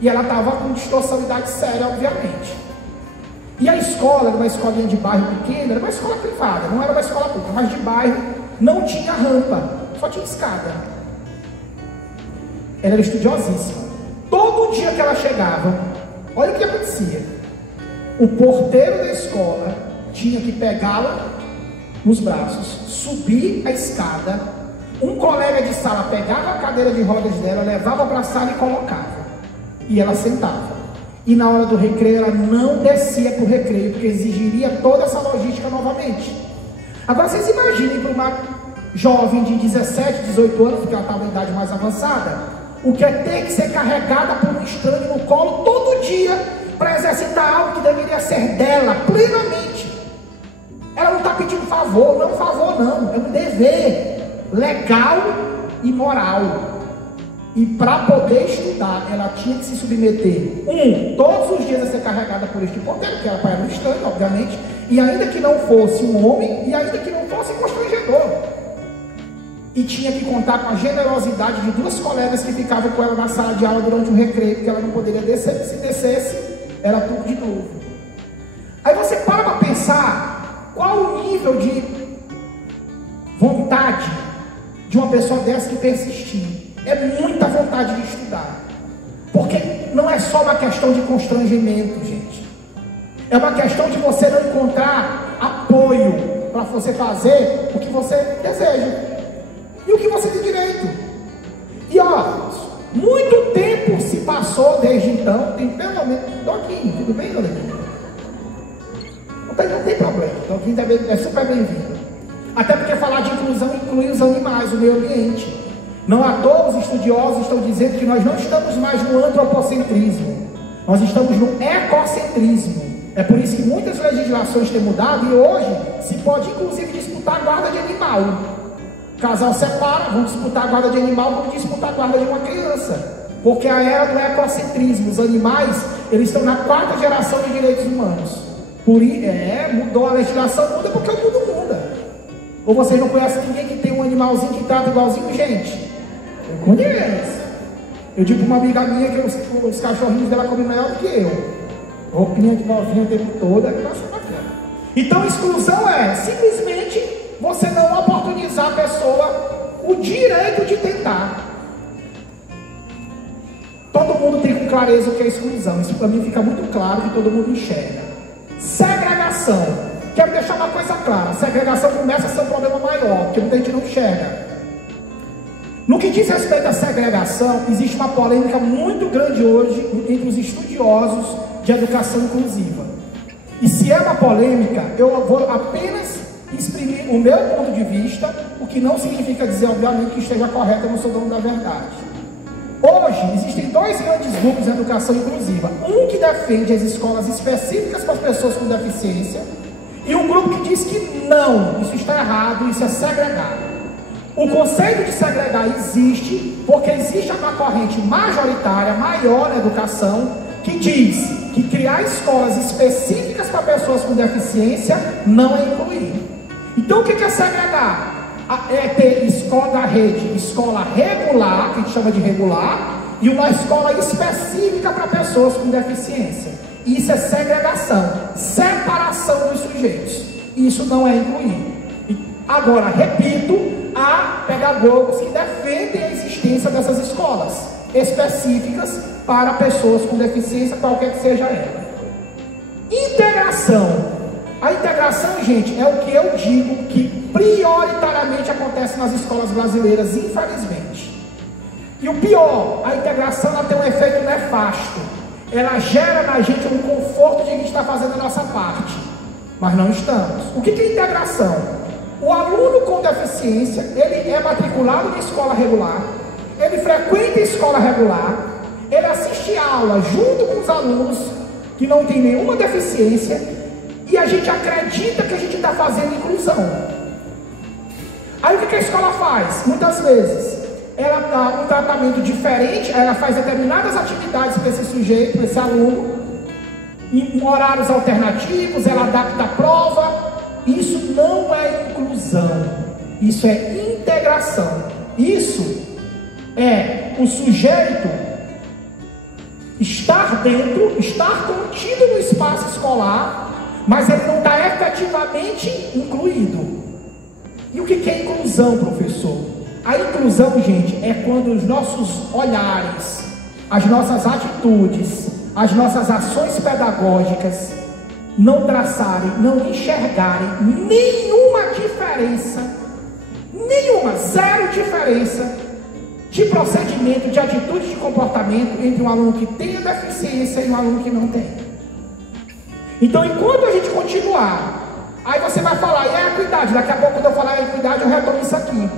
E ela estava com distorcionalidade séria, obviamente. E a escola era uma escolinha de bairro pequena, era uma escola privada, não era uma escola pública, mas de bairro, não tinha rampa, só tinha escada. Ela era estudiosíssima. Todo dia que ela chegava, olha o que acontecia. O porteiro da escola tinha que pegá-la nos braços, subir a escada. Um colega de sala pegava a cadeira de rodas dela, levava para a sala e colocava. E ela sentava. E na hora do recreio, ela não descia para o recreio, porque exigiria toda essa logística novamente. Agora vocês imaginem para uma jovem de 17, 18 anos, porque ela estava em idade mais avançada, o que é ter que ser carregada por um estranho no colo todo dia para exercitar algo que deveria ser dela plenamente. Ela não está pedindo favor não, é um dever legal e moral. E para poder estudar, ela tinha que se submeter, todos os dias a ser carregada por este porteiro, que era para ela um estranho, obviamente, e ainda que não fosse um homem, e ainda que não fosse constrangedor. E tinha que contar com a generosidade de 2 colegas que ficavam com ela na sala de aula durante o recreio, porque ela não poderia descer. Se descesse, era tudo de novo. Aí você para pensar qual o nível de vontade de uma pessoa dessa que persistir. É muita vontade de estudar. Porque não é só uma questão de constrangimento, gente. É uma questão de você não encontrar apoio para você fazer o que você deseja. E o que você tem direito. E ó, muito tempo se passou desde então. Tem pelo menos Doquinho, tudo bem, Doquinho? Não tem problema, Doquinho é super bem-vindo. Até porque falar de inclusão inclui os animais, o meio ambiente. Não à toa os estudiosos estão dizendo que nós não estamos mais no antropocentrismo, nós estamos no ecocentrismo. É por isso que muitas legislações têm mudado e hoje se pode inclusive disputar a guarda de animal. Casal separa, vão disputar a guarda de animal, vão disputar a guarda de uma criança. Porque a era do ecocentrismo, os animais, eles estão na 4ª geração de direitos humanos. Mudou a legislação, muda porque o mundo muda. Ou vocês não conhecem ninguém que tem um animalzinho que trata igualzinho gente? Eu conheço. Eu digo para uma amiga minha que os cachorrinhos dela comem melhor do que eu. Roupinha de novinha o tempo todo, é bacana. Então exclusão é simplesmente você não oportunizar a pessoa o direito de tentar. todo mundo tem com clareza o que é exclusão. Isso para mim fica muito claro que todo mundo enxerga. Segregação. Quero deixar uma coisa clara. A segregação começa a ser um problema maior, porque muita gente não enxerga. No que diz respeito à segregação, existe uma polêmica muito grande hoje entre os estudiosos de educação inclusiva. E se é uma polêmica, eu vou apenas exprimir o meu ponto de vista, o que não significa dizer, obviamente, que esteja correto, eu não sou dono da verdade. Hoje, existem dois grandes grupos de educação inclusiva. Um que defende as escolas específicas para as pessoas com deficiência, e um grupo que diz que não, isso está errado, isso é segregar. O conceito de segregar existe porque existe uma corrente majoritária, maior na educação, que diz que criar escolas específicas para pessoas com deficiência não é incluir. Então o que é segregar? É ter escola da rede, escola regular, que a gente chama de regular, e uma escola específica para pessoas com deficiência. Isso é segregação, separação dos sujeitos. Isso não é incluir. Agora, repito, há pedagogos que defendem a existência dessas escolas específicas para pessoas com deficiência, qualquer que seja ela. Integração. A integração, gente, é o que eu digo que prioritariamente acontece nas escolas brasileiras, infelizmente. E o pior, a integração ela tem um efeito nefasto. Ela gera na gente um conforto de que a gente está fazendo a nossa parte, mas não estamos. O que é integração? O aluno com deficiência, ele é matriculado em escola regular, ele frequenta a escola regular, ele assiste aula junto com os alunos que não tem nenhuma deficiência, e a gente acredita que a gente está fazendo inclusão. Aí o que a escola faz? Muitas vezes, ela dá um tratamento diferente, ela faz determinadas atividades para esse sujeito, para esse aluno, em horários alternativos, ela adapta a prova. Isso não é inclusão, isso é integração. Isso é o sujeito estar dentro, estar contido no espaço escolar, mas ele não está efetivamente incluído. E o que é inclusão, professor? A inclusão, gente, é quando os nossos olhares, as nossas atitudes, as nossas ações pedagógicas não traçarem, não enxergarem nenhuma diferença, nenhuma, zero diferença de procedimento, de atitude, de comportamento entre um aluno que tem a deficiência e um aluno que não tem. Então, enquanto a gente continuar, aí você vai falar, e a equidade? Daqui a pouco, quando eu falar equidade, eu retomo isso aqui.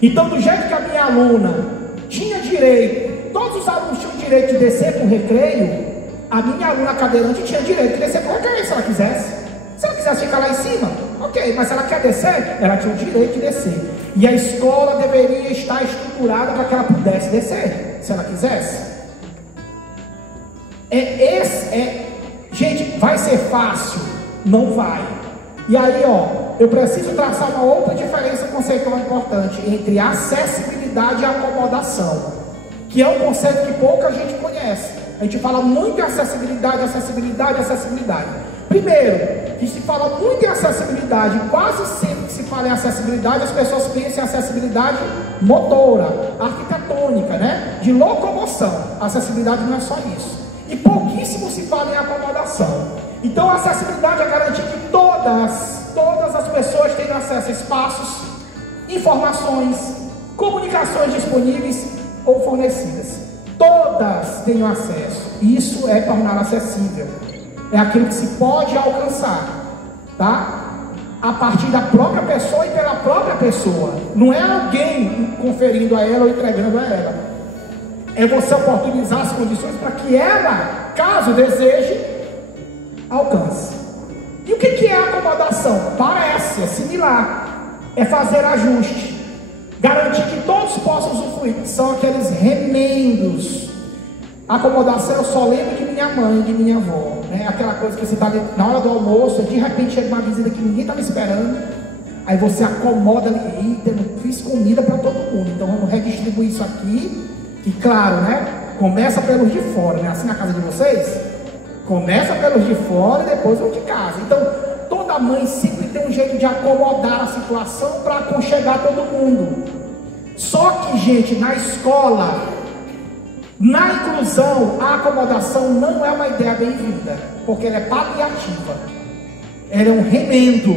Então, do jeito que a minha aluna tinha direito, todos os alunos tinham direito de descer para o recreio, a minha aluna cadeirante tinha direito de descer para o recreio se ela quisesse. Se ela quisesse ficar lá em cima, ok, mas se ela quer descer, ela tinha o direito de descer. E a escola deveria estar estruturada para que ela pudesse descer, se ela quisesse. Gente, vai ser fácil? Não vai. E aí, eu preciso traçar uma outra diferença conceitual importante entre acessibilidade e acomodação, que é um conceito que pouca gente conhece. A gente fala muito em acessibilidade, acessibilidade, acessibilidade. Primeiro, que se fala muito em acessibilidade, quase sempre que se fala em acessibilidade, as pessoas pensam em acessibilidade motora, arquitetônica, né? De locomoção. A acessibilidade não é só isso. E pouquíssimo se fala em acomodação. Então, a acessibilidade é garantir que todas as pessoas tenham acesso a espaços, informações, comunicações disponíveis ou fornecidas. Todas tenham acesso. Isso é tornar acessível. É aquilo que se pode alcançar, tá? A partir da própria pessoa e pela própria pessoa. Não é alguém conferindo a ela ou entregando a ela. É você oportunizar as condições para que ela, caso deseje, alcance. E o que é acomodação? Parece, é similar. É fazer ajuste. Garantir que todos possam usufruir. São aqueles remendos. Acomodação, eu só lembro de minha mãe, de minha avó, né? Aquela coisa que você está na hora do almoço, de repente chega uma visita que ninguém estava esperando, aí você acomoda ali, eita, eu não fiz comida para todo mundo, então vamos redistribuir isso aqui, e claro, né? Começa pelos de fora, né? Assim na casa de vocês, começa pelos de fora e depois os de casa. Então, toda mãe sempre tem um jeito de acomodar a situação para aconchegar todo mundo. Só que, gente, na escola, Na inclusão, a acomodação não é uma ideia bem-vinda, porque ela é paliativa, ela é um remendo.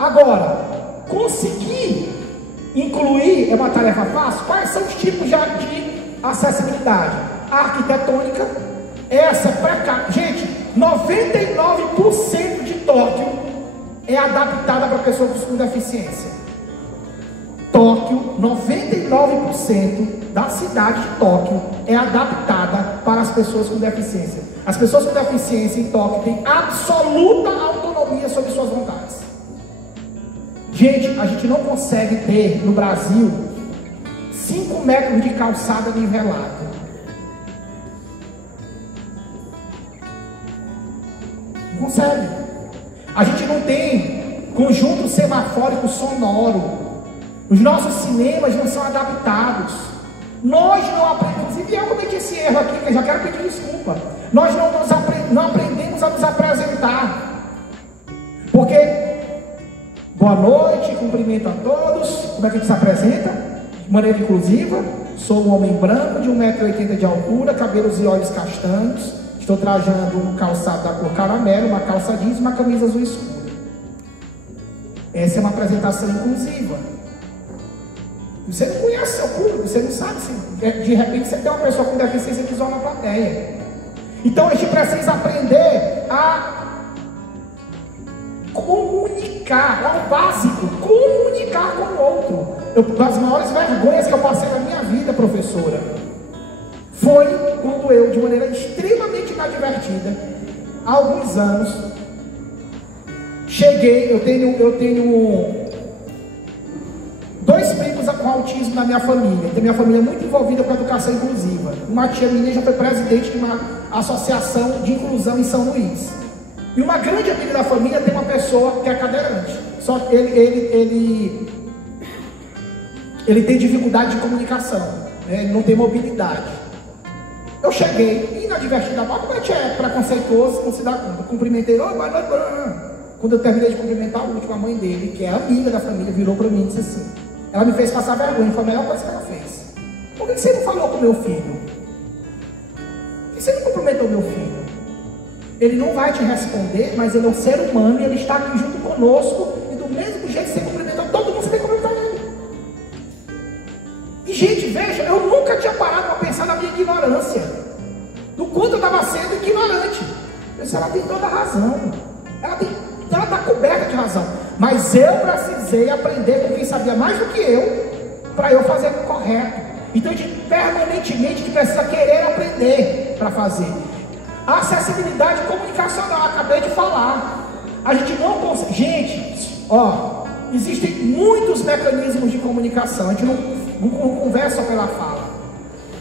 Agora, conseguir incluir é uma tarefa fácil? Quais são os tipos de acessibilidade? A arquitetônica, essa é precária. Gente, 99% de Tóquio é adaptada para pessoas com deficiência. Tóquio, 99% da cidade de Tóquio é adaptada para as pessoas com deficiência. As pessoas com deficiência em Tóquio têm absoluta autonomia sobre suas vontades. Gente, a gente não consegue ter no Brasil 5 metros de calçada nivelada. Não consegue. A gente não tem conjunto semafórico sonoro. Os nossos cinemas não são adaptados. Nós não aprendemos, e eu cometi esse erro aqui, que eu já quero pedir desculpa. Nós não aprendemos a nos apresentar. Porque, boa noite, cumprimento a todos. Como é que a gente se apresenta? De maneira inclusiva. Sou um homem branco, de 1,80 m de altura, cabelos e olhos castanhos. Estou trajando um calçado da cor caramelo, uma calça jeans e uma camisa azul escura. Essa é uma apresentação inclusiva. Você não conhece seu público, você não sabe se de repente você tem uma pessoa com deficiência visual na plateia. Então a gente precisa aprender a comunicar, é o básico, comunicar com o outro. Das maiores vergonhas que eu passei na minha vida, professora, foi quando eu, de maneira extremamente inadvertida, há alguns anos, cheguei, eu tenho 2 primos com autismo na minha família. Então minha família é muito envolvida com a educação inclusiva. Uma tia minha já foi presidente de uma associação de inclusão em São Luís. E uma grande amiga da família tem uma pessoa que é cadeirante. Só que ele tem dificuldade de comunicação, né? Ele não tem mobilidade. Eu cheguei, inadvertidamente, como a gente é preconceituoso, não se dá conta. Cumprimentei, oi, boa noite. Quando eu terminei de cumprimentar a última, a mãe dele, que é amiga da família, virou para mim e disse assim, ela me fez passar vergonha, foi a melhor coisa que ela fez. Por que você não falou com meu filho? Por que você não cumprimentou meu filho? Ele não vai te responder, mas ele é um ser humano e ele está aqui junto conosco, e do mesmo jeito que você cumprimentou todo mundo, você tem que cumprimentar ele. E gente, veja, eu nunca tinha parado para pensar na minha ignorância, do quanto eu estava sendo ignorante. Eu disse, ela tem toda a razão, ela está coberta de razão, mas eu precisei aprender com quem sabia mais do que eu, para eu fazer o correto. Então a gente permanentemente precisa querer aprender para fazer. A acessibilidade comunicacional, acabei de falar. A gente não consegue. Gente, ó, existem muitos mecanismos de comunicação. A gente não conversa só pela fala.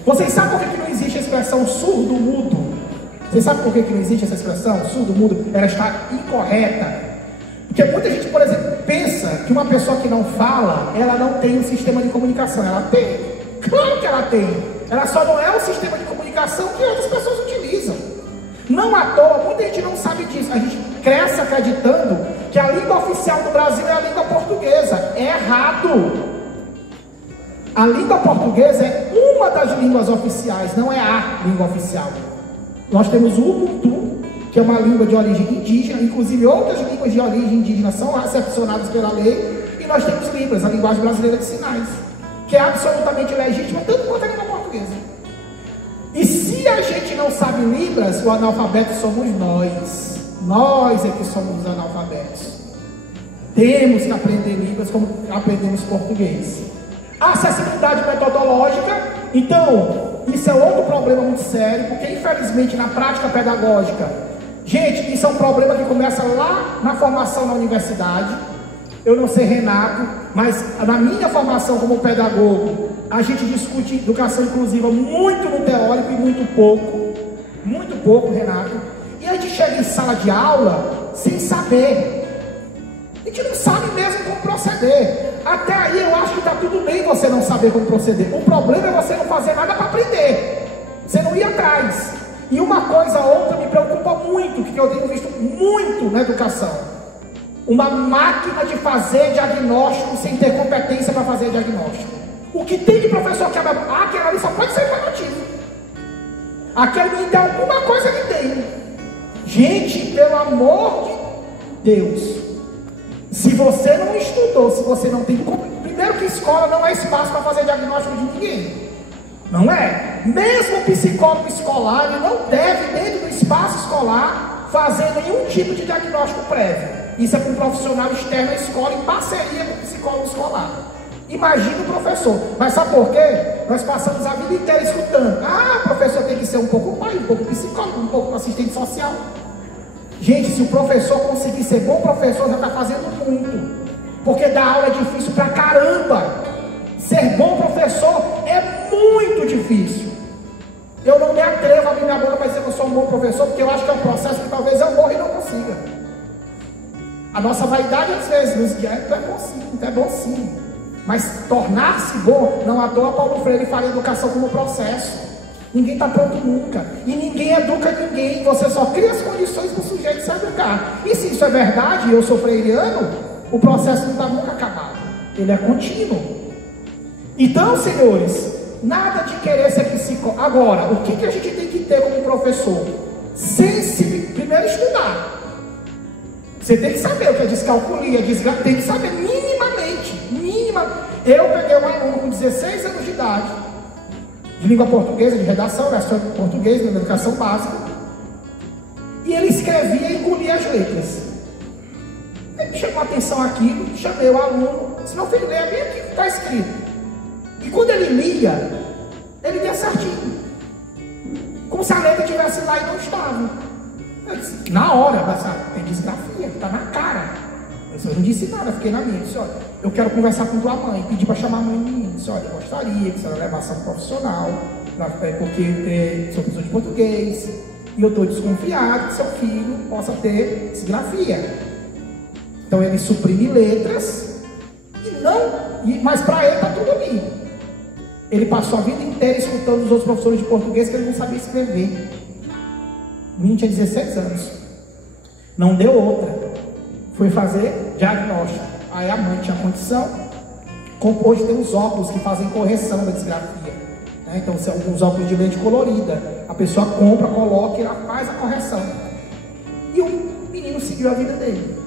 Vocês sabem por que não existe a expressão surdo-mudo? Vocês sabem por que não existe essa expressão surdo-mudo? Ela está incorreta. Porque muita gente, por exemplo, pensa que uma pessoa que não fala, ela não tem um sistema de comunicação. Ela tem. Claro que ela tem. Ela só não é o sistema de comunicação que outras pessoas utilizam. Não à toa, muita gente não sabe disso. A gente cresce acreditando que a língua oficial do Brasil é a língua portuguesa. É errado. A língua portuguesa é uma das línguas oficiais, não é a língua oficial. Nós temos o Ubuntu, que é uma língua de origem indígena, inclusive outras línguas de origem indígena são recepcionadas pela lei, e nós temos Libras, a linguagem brasileira de sinais, que é absolutamente legítima, tanto quanto a língua portuguesa. E se a gente não sabe Libras, o analfabeto somos nós. Nós é que somos os analfabetos. Temos que aprender Libras como aprendemos português. A acessibilidade metodológica, então, isso é outro problema muito sério, porque infelizmente na prática pedagógica, gente, isso é um problema que começa lá na formação na universidade. Eu não sei, Renato, mas na minha formação como pedagogo, a gente discute educação inclusiva muito no teórico e muito pouco, Renato. E a gente chega em sala de aula sem saber. A gente não sabe mesmo como proceder. Até aí eu acho que está tudo bem você não saber como proceder. O problema é você não fazer nada para aprender. Você não ir atrás. E uma coisa ou outra me preocupa muito, que eu tenho visto muito na educação. Uma máquina de fazer diagnóstico sem ter competência para fazer diagnóstico. O que tem de professor que aquela ali só pode ser informativo. Aquele menino tem alguma coisa que tem. Gente, pelo amor de Deus, se você não estudou, se você não tem... Primeiro que escola não é espaço para fazer diagnóstico de ninguém. Não é? Mesmo o psicólogo escolar, ele não deve, dentro do espaço escolar, fazer nenhum tipo de diagnóstico prévio. Isso é para um profissional externo à escola, em parceria com o psicólogo escolar. Imagina o professor. Mas sabe por quê? Nós passamos a vida inteira escutando. Ah, o professor tem que ser um pouco pai, um pouco psicólogo, um pouco assistente social. Gente, se o professor conseguir ser bom professor, já está fazendo muito. Porque dar aula é difícil pra caramba. Ser bom professor é muito difícil. Eu não me atrevo a abrir minha boca para dizer que eu sou um bom professor, porque eu acho que é um processo que talvez eu morra e não consiga. A nossa vaidade às vezes nos guia, é bom sim, é bom sim. Mas tornar-se bom, não à toa Paulo Freire fala educação como processo. Ninguém está pronto nunca. E ninguém educa ninguém. Você só cria as condições para o sujeito se educar. E se isso é verdade, e eu sou freiriano, o processo não está nunca acabado. Ele é contínuo. Então, senhores, nada de querer ser psicólogo. Agora, o que a gente tem que ter como professor? Primeiro estudar. Você tem que saber o que é descalculia, tem que saber minimamente. Eu peguei um aluno com 16 anos de idade, de língua portuguesa, de redação, versão portuguesa, de educação básica, e ele escrevia e engolia as letras. Ele me chamou a atenção aquilo, chamei o aluno, disse: meu filho, leia bem aqui o que está escrito. E quando ele lia certinho, como se a letra estivesse lá e não estava. Eu disse, na hora, tem disgrafia, está na cara. Eu não disse nada, fiquei na minha. Eu disse: olha, eu quero conversar com tua mãe. Pedi para chamar a mãe de mim. Disse: olha, eu gostaria que você levasse um profissional, porque sou professor de português, e eu estou desconfiado que seu filho possa ter disgrafia. Então ele suprime letras, mas para ele está tudo ali. Ele passou a vida inteira escutando os outros professores de português que ele não sabia escrever. O menino tinha 16 anos. Não deu outra. Foi fazer diagnóstico. Aí a mãe tinha condição. Hoje tem os óculos que fazem correção da disgrafia. Então são alguns óculos de lente colorida. A pessoa compra, coloca e ela faz a correção. E o menino seguiu a vida dele.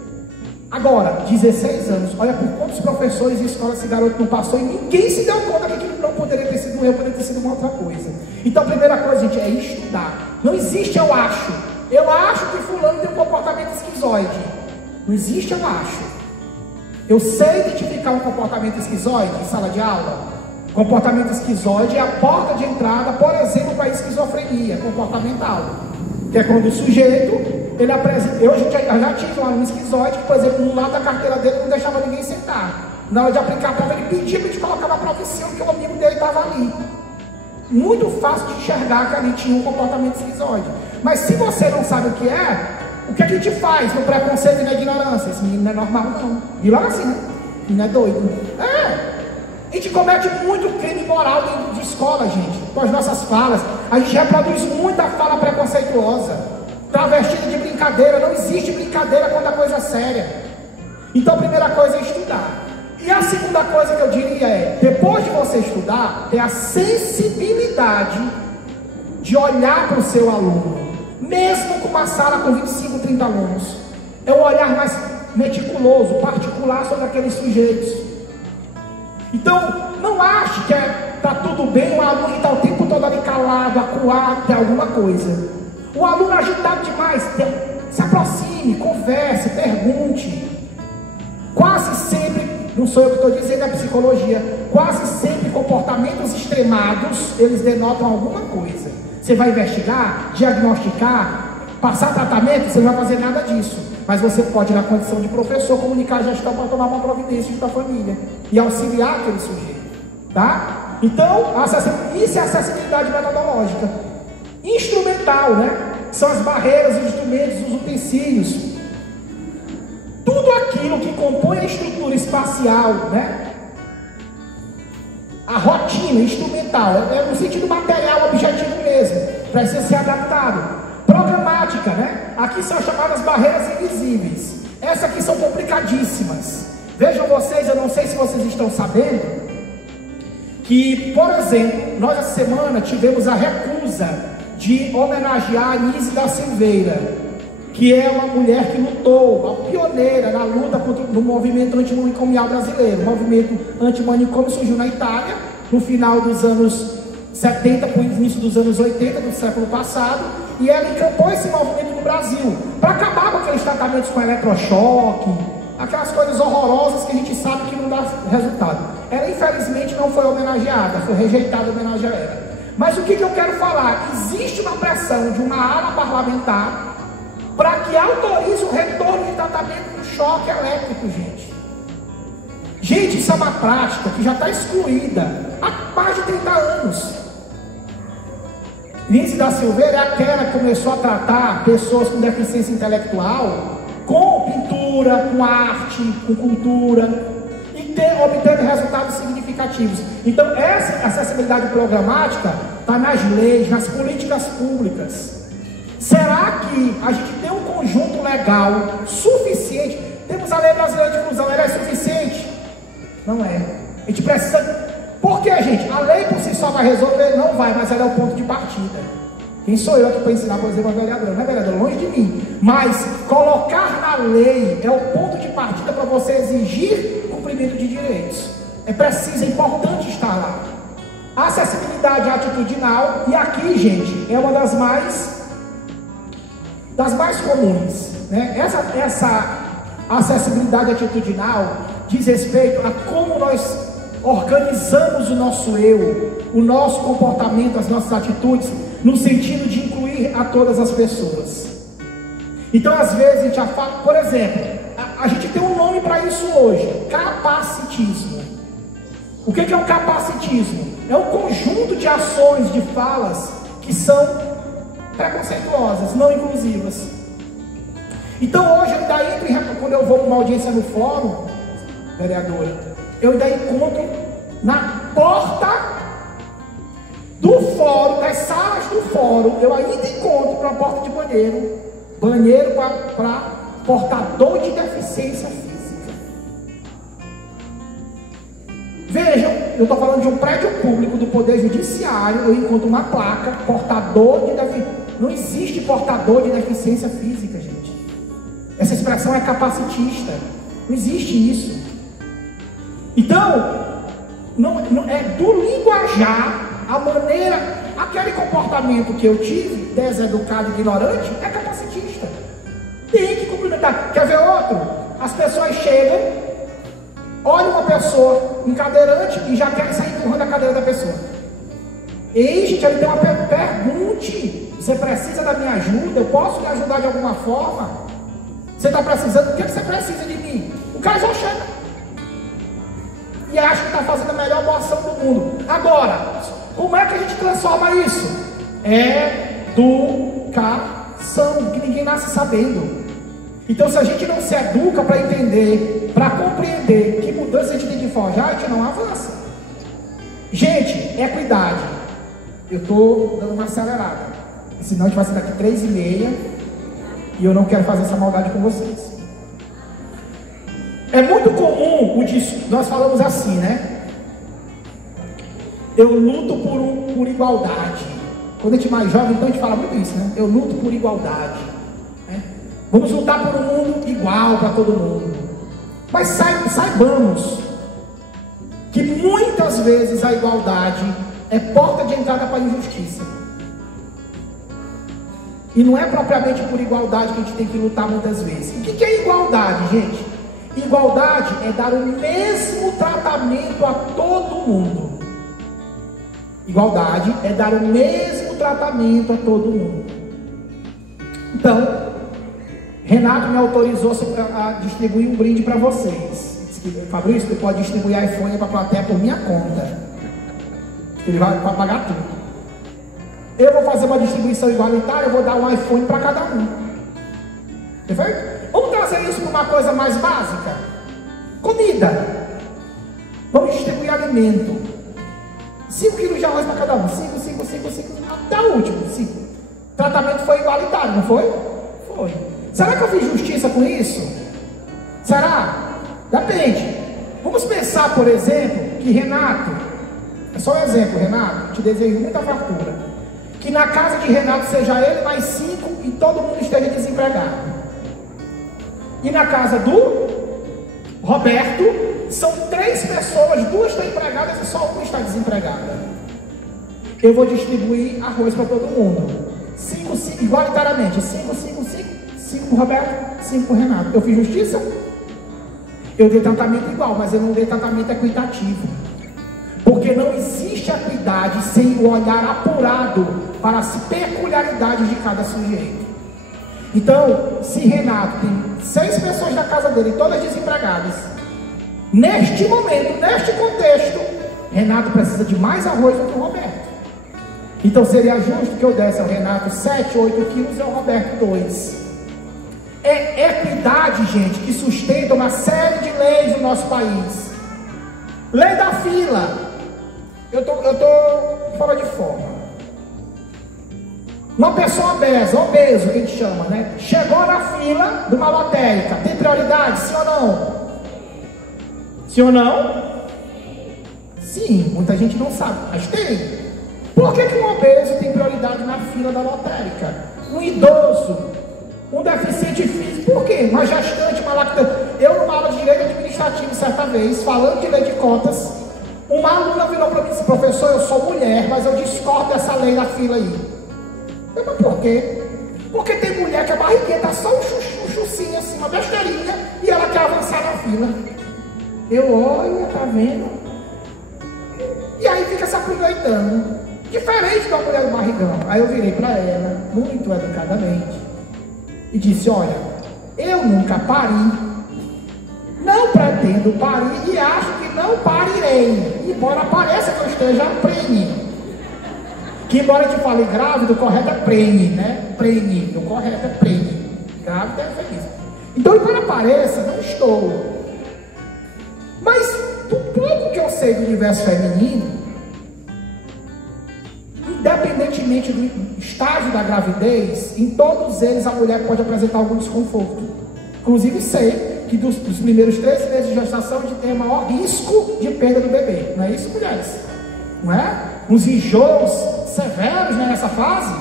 Agora, 16 anos, olha por quantos professores e escolas esse garoto não passou e ninguém se deu conta que aquilo não poderia ter sido um erro, poderia ter sido uma outra coisa. Então a primeira coisa, gente, é estudar. Não existe eu acho. Eu acho que fulano tem um comportamento esquizoide. Não existe eu acho. Eu sei identificar um comportamento esquizoide em sala de aula. Comportamento esquizoide é a porta de entrada, por exemplo, para a esquizofrenia comportamental. Que é quando o sujeito... Ele apresenta. Eu já tive um aluno esquizoide que, por exemplo, no lado da carteira dele não deixava ninguém sentar. Na hora de aplicar a prova, ele pedia para a gente colocar a prova em cima, porque o amigo dele estava ali. Muito fácil de enxergar que ali tinha um comportamento esquizoide. Mas se você não sabe o que a gente faz no preconceito e na ignorância? Esse menino não é normal, não. Viu assim, né? Ele não é doido. A gente comete muito crime moral dentro de escola, gente, com as nossas falas. A gente reproduz muita fala preconceituosa. Travestida de brincadeira, não existe brincadeira quando a coisa é séria. Então a primeira coisa é estudar. E a segunda coisa que eu diria é, depois de você estudar, ter a sensibilidade de olhar para o seu aluno, mesmo com uma sala com 25, 30 alunos. É um olhar mais meticuloso, particular sobre aqueles sujeitos. Então, não ache que está tudo bem o aluno que está o tempo todo ali calado, acuado, tem alguma coisa. O aluno agitado demais, se aproxime, converse, pergunte. Quase sempre, não sou eu que estou dizendo, é a psicologia, quase sempre comportamentos extremados, eles denotam alguma coisa. Você vai investigar, diagnosticar, passar tratamento, você não vai fazer nada disso. Mas você pode, na condição de professor, comunicar a gestão para tomar uma providência junto à família e auxiliar aquele sujeito. Tá? Então, isso é acessibilidade metodológica. Instrumental, né? São as barreiras, os instrumentos, os utensílios. Tudo aquilo que compõe a estrutura espacial, né? A rotina instrumental, é no sentido material, objetivo mesmo, precisa ser adaptado. Programática, né? Aqui são chamadas barreiras invisíveis. Essas aqui são complicadíssimas. Vejam vocês, eu não sei se vocês estão sabendo, que, por exemplo, nós essa semana tivemos a recusa de homenagear a Nise da Silveira, que é uma mulher que lutou, a pioneira na luta no movimento antimanicomial brasileiro. O movimento antimanicômio surgiu na Itália, no final dos anos 70, para o início dos anos 80 do século passado, e ela encampou esse movimento no Brasil, para acabar com aqueles tratamentos com eletrochoque, aquelas coisas horrorosas que a gente sabe que não dá resultado. Ela infelizmente não foi homenageada, foi rejeitada a homenagem a ela. Mas o que eu quero falar? Existe uma pressão de uma ala parlamentar para que autorize o retorno de tratamento com choque elétrico, gente. Gente, isso é uma prática que já está excluída há mais de 30 anos. Nise da Silveira é aquela que começou a tratar pessoas com deficiência intelectual com pintura, com arte, com cultura, e obtendo resultados significativos. Então, essa acessibilidade programática está nas leis, nas políticas públicas. Será que a gente tem um conjunto legal suficiente? Temos a Lei Brasileira de Inclusão, ela é suficiente? Não é. A gente precisa... Por que, gente? A lei por si só vai resolver? Não vai, mas ela é o ponto de partida. Quem sou eu aqui para ensinar, por exemplo, a vereadora? Não é vereadora, longe de mim. Mas colocar na lei é o ponto de partida para você exigir cumprimento de direitos. É preciso, é importante estar lá. A acessibilidade atitudinal, e aqui, gente, é uma das mais comuns, né? Essa acessibilidade atitudinal diz respeito a como nós organizamos o nosso eu, o nosso comportamento, as nossas atitudes, no sentido de incluir a todas as pessoas. Então, às vezes, a gente já fala, por exemplo, a gente tem um nome para isso hoje: capacitismo. O que é um capacitismo? É um conjunto de ações, de falas que são preconceituosas, não inclusivas. Então, hoje, quando eu vou para uma audiência no fórum, vereadora, eu ainda encontro na porta do fórum, das salas do fórum, eu ainda encontro para a porta de banheiro para portador de deficiência física. Vejam, eu estou falando de um prédio público do Poder Judiciário, eu encontro uma placa, portador de deficiência. Não existe portador de deficiência física, gente. Essa expressão é capacitista. Não existe isso. Então, não é do linguajar, a maneira, aquele comportamento que eu tive, deseducado e ignorante, é capacitista. Tem que cumprimentar. Quer ver outro? As pessoas chegam, olham uma pessoa encadeirante e já querem sair empurrando a cadeira da pessoa. Ei, gente, ele tem uma pergunte: você precisa da minha ajuda? Eu posso lhe ajudar de alguma forma? Você está precisando? O que você precisa de mim? O cara já chega e acha que está fazendo a melhor ação do mundo. Agora, como é que a gente transforma isso? É educação, que ninguém nasce sabendo. Então, se a gente não se educa para entender, para compreender que mudança a gente tem que forjar, a gente não avança. Gente, equidade. Eu estou dando uma acelerada, senão a gente vai sair daqui 3h30 e eu não quero fazer essa maldade com vocês. É muito comum, nós falamos assim, né? Eu luto por igualdade. Quando a gente é mais jovem, então a gente fala muito isso, né? Eu luto por igualdade, né? Vamos lutar por um mundo igual para todo mundo. Mas saibamos que muitas vezes a igualdade é porta de entrada para a injustiça. E não é propriamente por igualdade que a gente tem que lutar muitas vezes. O que é igualdade, gente? Igualdade é dar o mesmo tratamento a todo mundo. Igualdade é dar o mesmo tratamento a todo mundo. Então, Renato me autorizou a distribuir um brinde para vocês. Fabrício, tu pode distribuir iPhone para a plateia por minha conta. Ele vai pagar tudo. Eu vou fazer uma distribuição igualitária, eu vou dar um iPhone para cada um. Perfeito? Vamos trazer isso para uma coisa mais básica? Comida. Vamos distribuir alimento. 5 quilos de arroz para cada um. 5, até o último. 5. O tratamento foi igualitário, não foi? Foi. Será que eu fiz justiça com isso? Será? Depende. Vamos pensar, por exemplo, que Renato, é só um exemplo, Renato, te desejo muita fartura, que na casa de Renato seja ele mais 5 e todo mundo esteja desempregado. E na casa do Roberto, são 3 pessoas, 2 estão empregadas e só uma está desempregada. Eu vou distribuir arroz para todo mundo. 5, igualitariamente. 5 para o Roberto, 5 para o Renato. Eu fiz justiça? Eu dei tratamento igual, mas eu não dei tratamento equitativo. Porque não existe equidade sem o olhar apurado para as peculiaridades de cada sujeito. Então, se Renato tem 6 pessoas na casa dele, todas desempregadas, neste momento, neste contexto, Renato precisa de mais arroz do que o Roberto. Então seria justo que eu desse ao Renato 7, 8 quilos e ao Roberto 2. É equidade, gente, que sustenta uma série de leis no nosso país. Lei da fila. Eu tô fora de forma. Uma pessoa obesa, obeso que a gente chama, né? Chegou na fila de uma lotérica, tem prioridade, sim ou não? Sim ou não? Sim, muita gente não sabe, mas tem. Por que um obeso tem prioridade na fila da lotérica? Um idoso, um deficiente físico, por quê? Uma gestante, uma lactante. Eu, numa aula de direito administrativo, certa vez, falando de lei de cotas, uma aluna virou para mim e disse: professor, eu sou mulher, mas eu discordo dessa lei da fila aí. Eu, mas por quê? Porque tem mulher que a barriguinha está só um chucinho assim, uma besteirinha, e ela quer avançar na fila. Eu, olha, tá vendo? E aí fica se aproveitando. Diferente da mulher do barrigão. Aí eu virei para ela, muito educadamente, e disse: olha, eu nunca pari, não pretendo parir e acho que não parirei, embora pareça que eu esteja prenhe. Que embora te fale grávido, o correto é prene, né? Prene, o correto é prene. Grávida é feliz. Então, embora pareça, não estou. Mas, do pouco que eu sei do universo feminino, independentemente do estágio da gravidez, em todos eles a mulher pode apresentar algum desconforto. Inclusive sei que dos primeiros 3 meses de gestação a gente tem o maior risco de perda do bebê. Não é isso, mulheres? Não é? Uns enjoos severos, né, nessa fase.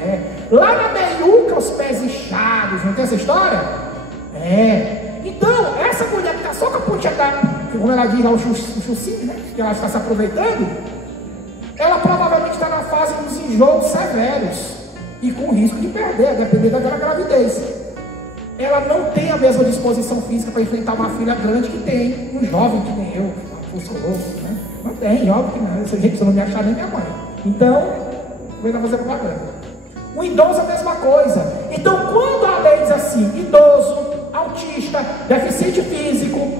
É. Lá na meiuca, os pés inchados, não tem essa história? É. Então, essa mulher que está só com a pontinha da, como ela diz lá, o chucinho, né, que ela está se aproveitando, ela provavelmente está na fase dos enjoos severos e com risco de perder, a depender da gravidez. Ela não tem a mesma disposição física para enfrentar uma filha grande que tem um jovem que nem eu, né? Não tem, óbvio que não. Essa gente não me achar nem minha mãe. Então, vou fazer propaganda. O idoso é a mesma coisa. Então, quando a lei diz assim: idoso, autista, deficiente físico,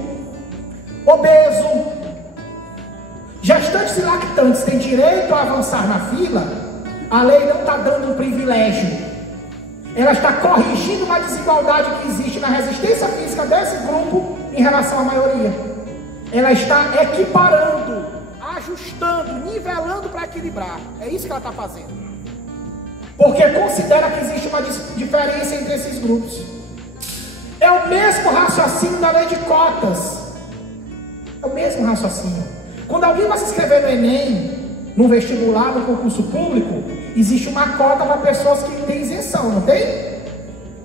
obeso, gestantes e lactantes têm direito a avançar na fila, a lei não está dando um privilégio. Ela está corrigindo uma desigualdade que existe na resistência física desse grupo em relação à maioria. Ela está equiparando, ajustando, nivelando para equilibrar. É isso que ela está fazendo. Porque considera que existe uma diferença entre esses grupos. É o mesmo raciocínio da lei de cotas. É o mesmo raciocínio. Quando alguém vai se inscrever no Enem, no vestibular, no concurso público, existe uma cota para pessoas que têm isenção, não tem?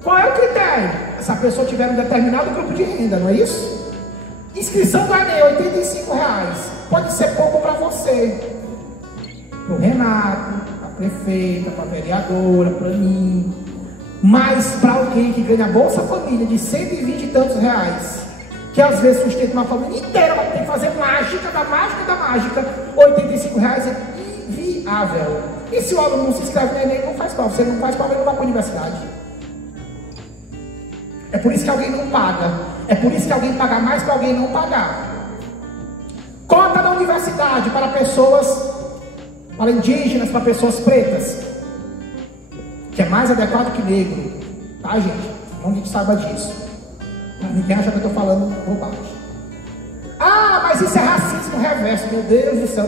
Qual é o critério? Essa pessoa tiver um determinado grupo de renda, não é isso? Inscrição do Enem, R$85. Pode ser pouco para você, para o Renato, para a prefeita, para a vereadora, para mim. Mas para alguém que ganha Bolsa Família de 120 e tantos reais, que às vezes sustenta uma família inteira, vai ter que fazer mágica da mágica da mágica, R$85 é inviável. E se o aluno não se inscreve no Enem, não faz prova. Você não faz prova, ele não vai para a universidade. É por isso que alguém não paga. É por isso que alguém paga mais para alguém não pagar. Cota da universidade para pessoas, para indígenas, para pessoas pretas, que é mais adequado que negro. Tá, gente? Não a gente saiba disso. Ninguém acha que eu estou falando bobagem. Ah, mas isso é racismo reverso. Meu Deus do céu,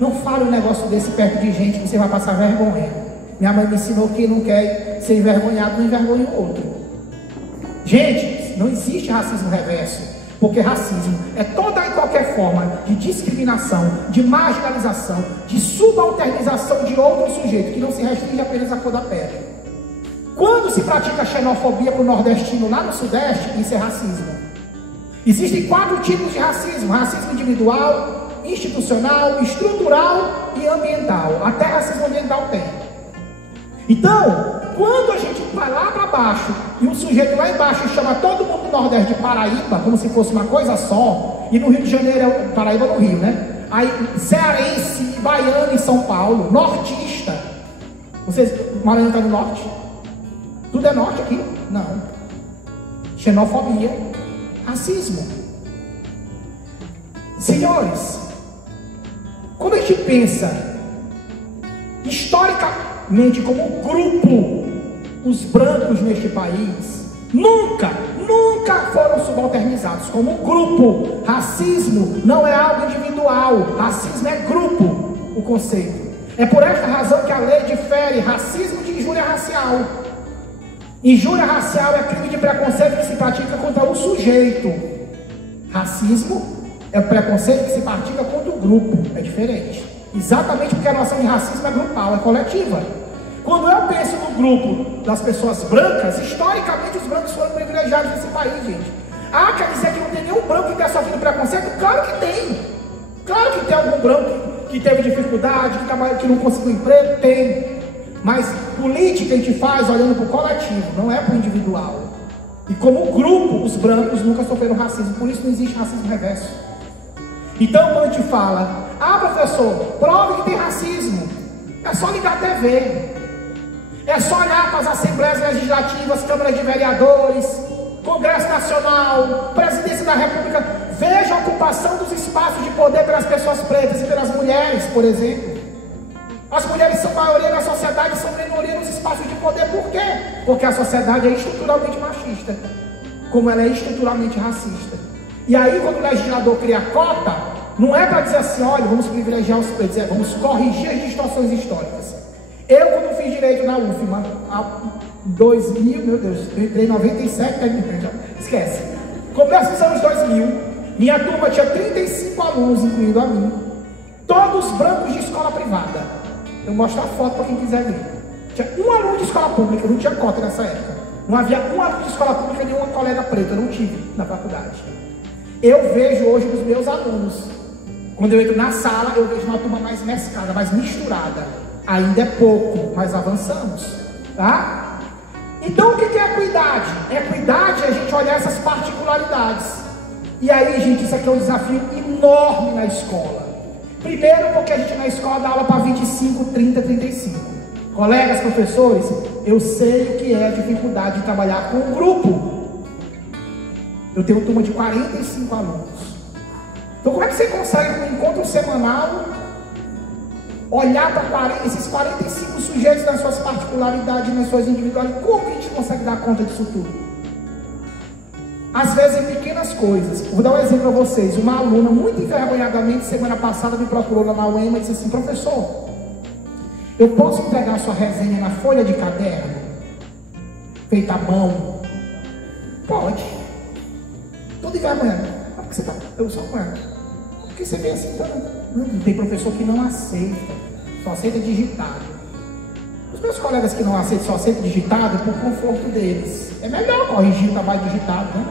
não fale um negócio desse perto de gente que você vai passar vergonha. Minha mãe me ensinou que quem não quer ser envergonhado não envergonha o outro. Gente, não existe racismo reverso. Porque racismo é toda e qualquer forma de discriminação, de marginalização, de subalternização de outro sujeito, que não se restringe apenas à cor da pele. Quando se pratica xenofobia para o nordestino lá no sudeste, isso é racismo. Existem 4 tipos de racismo: racismo individual, institucional, estrutural e ambiental. Até racismo ambiental tem. Então, quando a gente vai lá para baixo e o sujeito lá embaixo chama todo mundo do Nordeste de Paraíba, como se fosse uma coisa só, e no Rio de Janeiro é Paraíba no Rio, né? Aí cearense, baiano em São Paulo, nortista. Vocês, Maranhão está no norte? Tudo é norte aqui? Não. Xenofobia, racismo. Senhores, quando a gente pensa historicamente como grupo, os brancos neste país nunca foram subalternizados como grupo. Racismo não é algo individual, racismo é grupo, o conceito. É por esta razão que a lei difere racismo de injúria racial. Injúria racial é crime de preconceito que se pratica contra o sujeito. Racismo é o preconceito que se pratica contra o grupo, é diferente. Exatamente porque a noção de racismo é grupal, é coletiva. Quando eu penso no grupo das pessoas brancas, historicamente os brancos foram privilegiados nesse país, gente. Ah, quer dizer que não tem nenhum branco que tenha sofrido preconceito? Claro que tem. Claro que tem algum branco que teve dificuldade, que não conseguiu emprego, tem. Mas política a gente faz olhando para o coletivo, não é para o individual. E como grupo, os brancos nunca sofreram racismo, por isso não existe racismo reverso. Então, quando a gente fala, professor, prove que tem racismo, é só ligar a TV, é só olhar para as assembleias legislativas, câmaras de vereadores, Congresso Nacional, Presidência da República, veja a ocupação dos espaços de poder pelas pessoas pretas e pelas mulheres, por exemplo. As mulheres são maioria na sociedade, são minoria nos espaços de poder. Por quê? Porque a sociedade é estruturalmente machista, como ela é estruturalmente racista. E aí, quando o legislador cria cota, não é para dizer assim, olha, vamos privilegiar os pretos, vamos corrigir as distorções históricas. Eu, quando fiz direito na UFMA, há 2000, meu Deus, eu entrei em 97, esquece. Começo dos anos 2000, minha turma tinha 35 alunos, incluindo a mim, todos brancos de escola privada. Eu mostro a foto para quem quiser ver. Tinha um aluno de escola pública, não tinha cota nessa época. Não havia um aluno de escola pública, nenhuma colega preta, eu não tive na faculdade. Eu vejo hoje os meus alunos, quando eu entro na sala, eu vejo uma turma mais mesclada, mais misturada. Ainda é pouco, mas avançamos, tá? Então o que é equidade? Equidade é a gente olhar essas particularidades. E aí, gente, isso aqui é um desafio enorme na escola. Primeiro porque a gente na escola dá aula para 25, 30, 35. Colegas, professores, eu sei o que é a dificuldade de trabalhar com um grupo. Eu tenho uma turma de 45 alunos. Então como é que você consegue, no encontro semanal, olhar para esses 45 sujeitos nas suas particularidades, nas suas individualidades? Como que a gente consegue dar conta disso tudo? Às vezes em pequenas coisas. Vou dar um exemplo para vocês. Uma aluna, muito envergonhadamente, semana passada me procurou lá na UEMA e disse assim, professor, eu posso entregar a sua resenha na folha de caderno, feita à mão? Pode. Todo envergonhado. Por que você está? Eu sou com ela. Por que você vem assim? Não, tem professor que não aceita, só aceita digitado. Os meus colegas que não aceitam, só aceitam digitado por conforto deles. É melhor corrigir o trabalho digitado, né?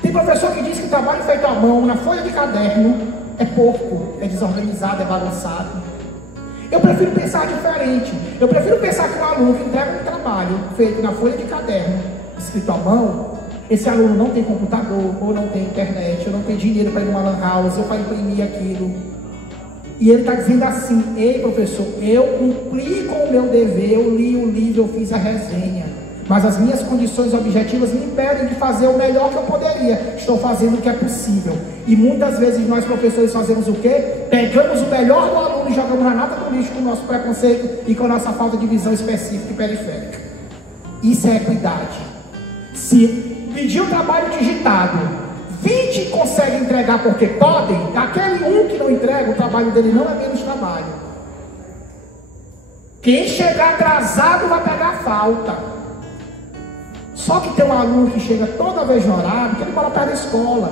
Tem professor que diz que o trabalho feito à mão, na folha de caderno, é porco, é desorganizado, é bagunçado. Eu prefiro pensar diferente. Eu prefiro pensar que um aluno que entrega um trabalho feito na folha de caderno, escrito à mão, esse aluno não tem computador, ou não tem internet, ou não tem dinheiro para ir numa lan house, ou para imprimir aquilo. E ele está dizendo assim, ei professor, eu cumpri com o meu dever, eu li o livro, eu fiz a resenha, mas as minhas condições objetivas me impedem de fazer o melhor que eu poderia. Estou fazendo o que é possível. E muitas vezes nós professores fazemos o quê? Pegamos o melhor do aluno e jogamos na nata do lixo com o nosso preconceito e com a nossa falta de visão específica e periférica. Isso é equidade. Se pedir um trabalho digitado, 20 conseguem entregar porque podem, aquele um que não entrega, o trabalho dele não é menos trabalho. Quem chegar atrasado vai pegar falta. Só que tem um aluno que chega toda vez no horário, que ele mora perto da escola.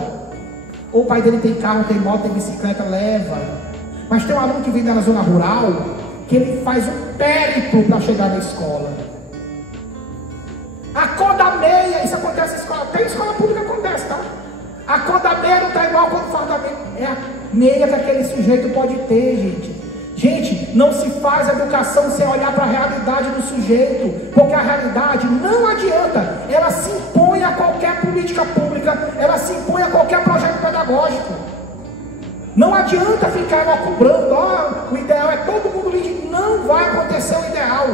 Ou o pai dele tem carro, tem moto, tem bicicleta, leva. Mas tem um aluno que vem da zona rural, que ele faz um périplo para chegar na escola. Acorda meia, isso acontece na escola, até em escola pública acontece, tá? Acorda meia não está igual quando faz da meia. É a meia que aquele sujeito pode ter, gente. Gente, não se faz educação sem olhar para a realidade do sujeito, porque a realidade não adianta, ela se impõe a qualquer política pública, ela se impõe a qualquer projeto pedagógico. Não adianta ficar cobrando, o ideal é todo mundo livre. Não vai acontecer o ideal,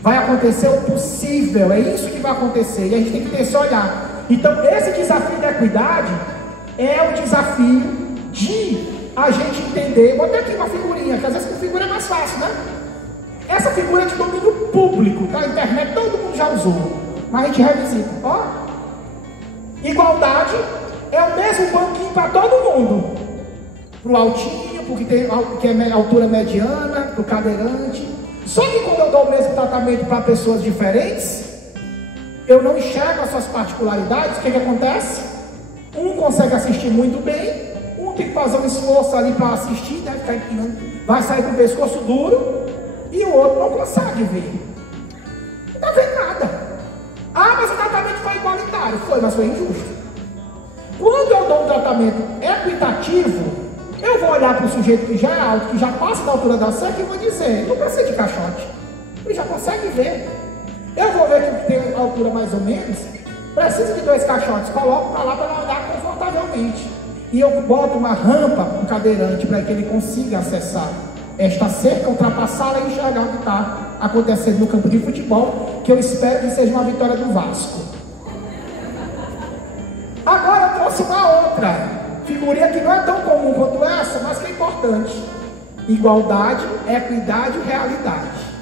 vai acontecer o possível, é isso que vai acontecer, e a gente tem que ter esse olhar. Então esse desafio da equidade é o desafio de a gente entender. Vou ter aqui uma figurinha, que às vezes com figura é mais fácil, né? Essa figura é de domínio público, da internet, todo mundo já usou, mas a gente revisita. Ó, igualdade é o mesmo banquinho para todo mundo, para o altinho, porque tem, que é altura mediana, para o cadeirante. Só que quando eu dou o mesmo tratamento para pessoas diferentes, eu não enxergo as suas particularidades. O que acontece? Um consegue assistir muito bem, um tem que fazer um esforço ali para assistir, deve ficar empinando, vai sair com o pescoço duro, e o outro não consegue ver. Não está vendo nada. Mas o tratamento foi igualitário. Foi, mas foi injusto. Quando eu dou um tratamento equitativo, eu vou olhar para o sujeito que já é alto, que já passa da altura da cerca, e vou dizer, não precisa de caixote, ele já consegue ver. Eu vou ver que tem altura mais ou menos, precisa de 2 caixotes, coloco para lá para andar confortavelmente. E eu boto uma rampa para o cadeirante para que ele consiga acessar esta cerca, ultrapassá-la e enxergar o que está acontecendo no campo de futebol, que eu espero que seja uma vitória do Vasco. Agora eu trouxe uma outra figurinha que não é tão comum quanto essa, mas que é importante. Igualdade, equidade e realidade.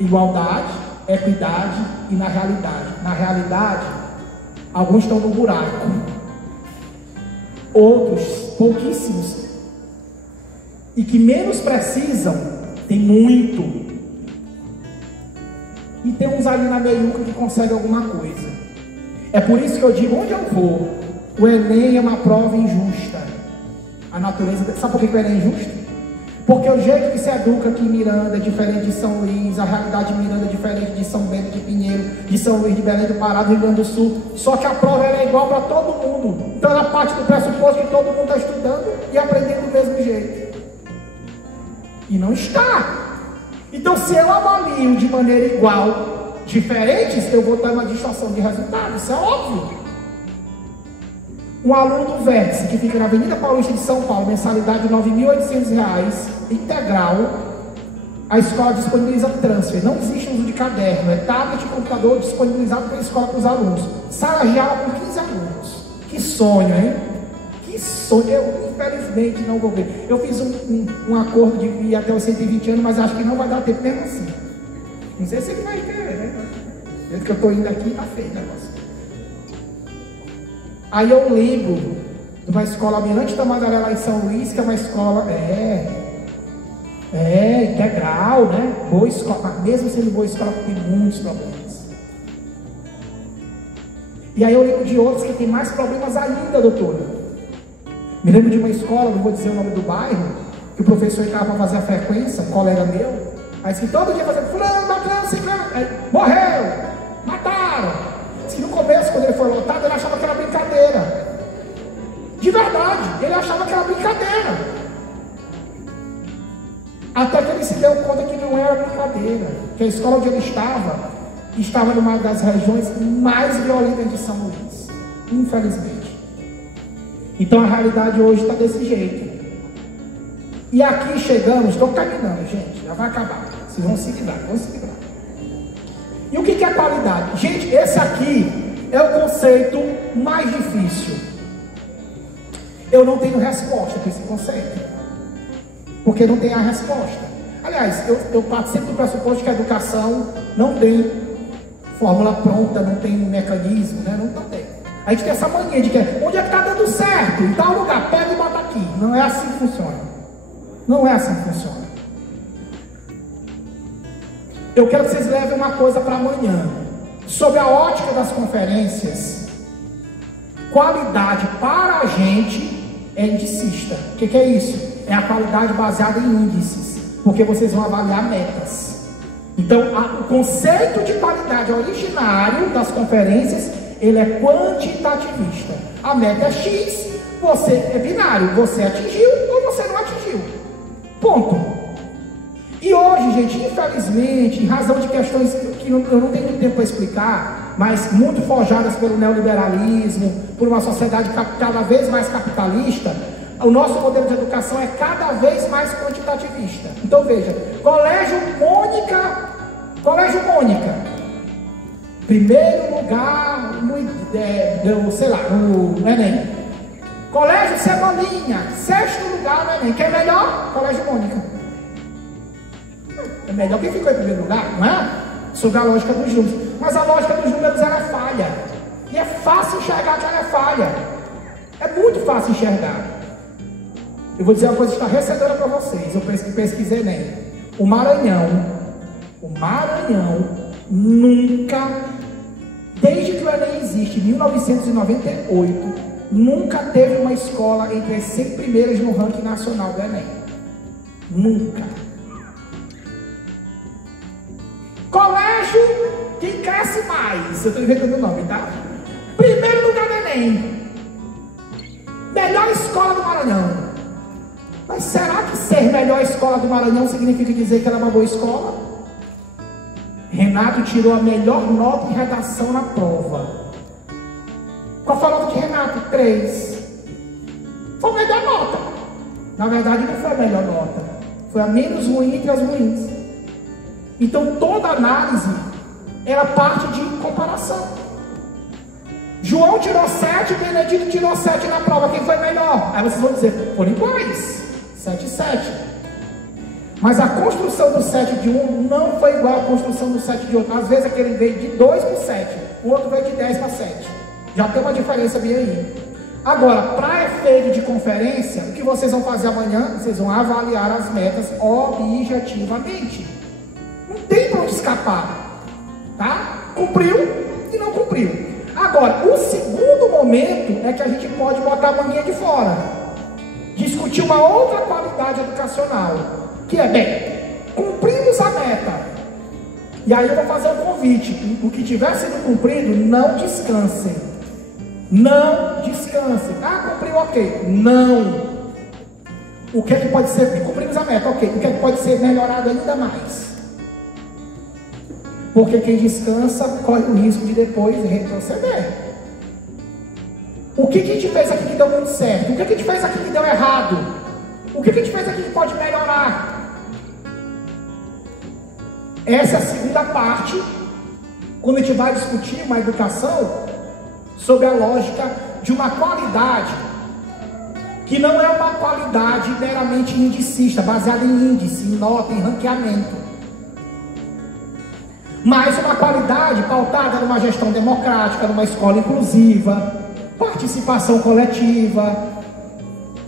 Igualdade, equidade e na realidade. Na realidade, alguns estão no buraco, outros, pouquíssimos, e que menos precisam, tem muito, e tem uns ali na meiuca que conseguem alguma coisa. É por isso que eu digo, onde eu vou, o Enem é uma prova injusta. A natureza, sabe por que o Enem é injusto? Porque o jeito que se educa aqui em Miranda é diferente de São Luís, a realidade de Miranda é diferente de São Bento de Pinheiro, de São Luís de Belém do Pará, do Rio Grande do Sul. Só que a prova é igual para todo mundo. Então ela parte do pressuposto que todo mundo está estudando e aprendendo do mesmo jeito. E não está. Então se eu avalio de maneira igual diferentes, eu vou ter uma distorção de resultado. Isso é óbvio. Um aluno do Vértice, que fica na Avenida Paulista de São Paulo, mensalidade de R$ 9.800, integral, a escola disponibiliza transfer, não existe uso de caderno, é tablet e computador disponibilizado pela escola para os alunos. Sala de aula com 15 alunos. Que sonho, hein? Que sonho. Eu, infelizmente, não vou ver. Eu fiz um acordo de ir até os 120 anos, mas acho que não vai dar tempo mesmo assim. Não sei se ele vai querer, né? Desde que eu estou indo aqui, tá feio o negócio. Aí eu lembro de uma escola Almirante Tamandaré lá em São Luís, que é uma escola, integral, né? Boa escola, mas mesmo sendo boa escola, tem muitos problemas. E aí eu lembro de outros que tem mais problemas ainda, doutora. Me lembro de uma escola, não vou dizer o nome do bairro, que o professor entrava para fazer a frequência, um colega meu, aí disse que todo dia fazia, fulano, bacana, ciclano, morreu, mataram. Que no começo, quando ele foi lotado, ele achava que era brincadeira. De verdade, ele achava que era brincadeira. Até que ele se deu conta que não era brincadeira. Que a escola onde ele estava numa das regiões mais violentas de São Luís. Infelizmente. Então a realidade hoje está desse jeito. E aqui chegamos, estou caminhando, gente, já vai acabar. Vocês vão se livrar, E o que é qualidade? Gente, esse aqui é o conceito mais difícil. Eu não tenho resposta para esse conceito, porque não tem a resposta. Aliás, eu participo do pressuposto que a educação não tem fórmula pronta, não tem mecanismo, né? Não tem. A gente tem essa mania de que onde é que está dando certo? Em tal lugar, pega e bota aqui. Não é assim que funciona. Não é assim que funciona. Eu quero que vocês levem uma coisa para amanhã. Sob a ótica das conferências, qualidade para a gente é indicista. O que é isso? É a qualidade baseada em índices, porque vocês vão avaliar metas. Então, o conceito de qualidade originário das conferências, ele é quantitativista. A meta é X, você é binário, você atingiu ou você não atingiu. Ponto. E hoje, gente, infelizmente, em razão de questões que eu não tenho muito tempo para explicar, mas muito forjadas pelo neoliberalismo, por uma sociedade cada vez mais capitalista, o nosso modelo de educação é cada vez mais quantitativista. Então veja, Colégio Mônica, primeiro lugar no Enem. Colégio Cebolinha, sexto lugar no Enem. Quem é melhor? Colégio Mônica. É melhor quem ficou em primeiro lugar, não é? Sobre a lógica dos números. Mas a lógica dos números ela é falha. E é fácil enxergar que ela é falha. É muito fácil enxergar. Eu vou dizer uma coisa estarrecedora para vocês. Eu pesquisei Enem. O Maranhão nunca, desde que o Enem existe, em 1998, nunca teve uma escola entre as 100 primeiras no ranking nacional do Enem. Nunca. Colégio, quem cresce mais? Eu estou inventando o nome, tá? Primeiro lugar do Enem. Melhor escola do Maranhão. Mas será que ser melhor escola do Maranhão significa dizer que ela é uma boa escola? Renato tirou a melhor nota em redação na prova. Qual foi a nota de Renato? 3. Foi a melhor nota. Na verdade não foi a melhor nota. Foi a menos ruim entre as ruins. Então toda análise era parte de comparação. João tirou 7, Benedito tirou 7 na prova. Quem foi melhor? Aí vocês vão dizer, foram iguais. 7 e 7. Mas a construção do 7 de um não foi igual à construção do 7 de outro. Às vezes aquele veio de 2 para 7, o outro veio de 10 para 7. Já tem uma diferença bem aí. Agora, para efeito de conferência, o que vocês vão fazer amanhã? Vocês vão avaliar as metas objetivamente. Não tem para onde escapar. Tá? Cumpriu e não cumpriu. Agora, o segundo momento é que a gente pode botar a manguinha de fora. Discutir uma outra qualidade educacional. Que é, bem, cumprimos a meta. E aí eu vou fazer um convite. O que tiver sido cumprido, não descansem. Não descansem. Ah, cumpriu, ok. Não. O que é que pode ser? Cumprimos a meta, ok. O que é que pode ser melhorado ainda mais? Porque quem descansa corre o risco de depois retroceder. O que a gente fez aqui que deu muito certo? O que a gente fez aqui que deu errado? O que a gente fez aqui que pode melhorar? Essa é a segunda parte, quando a gente vai discutir uma educação sob a lógica de uma qualidade que não é uma qualidade meramente indicista, baseada em índice, em nota, em ranqueamento, mas uma qualidade pautada numa gestão democrática, numa escola inclusiva, participação coletiva,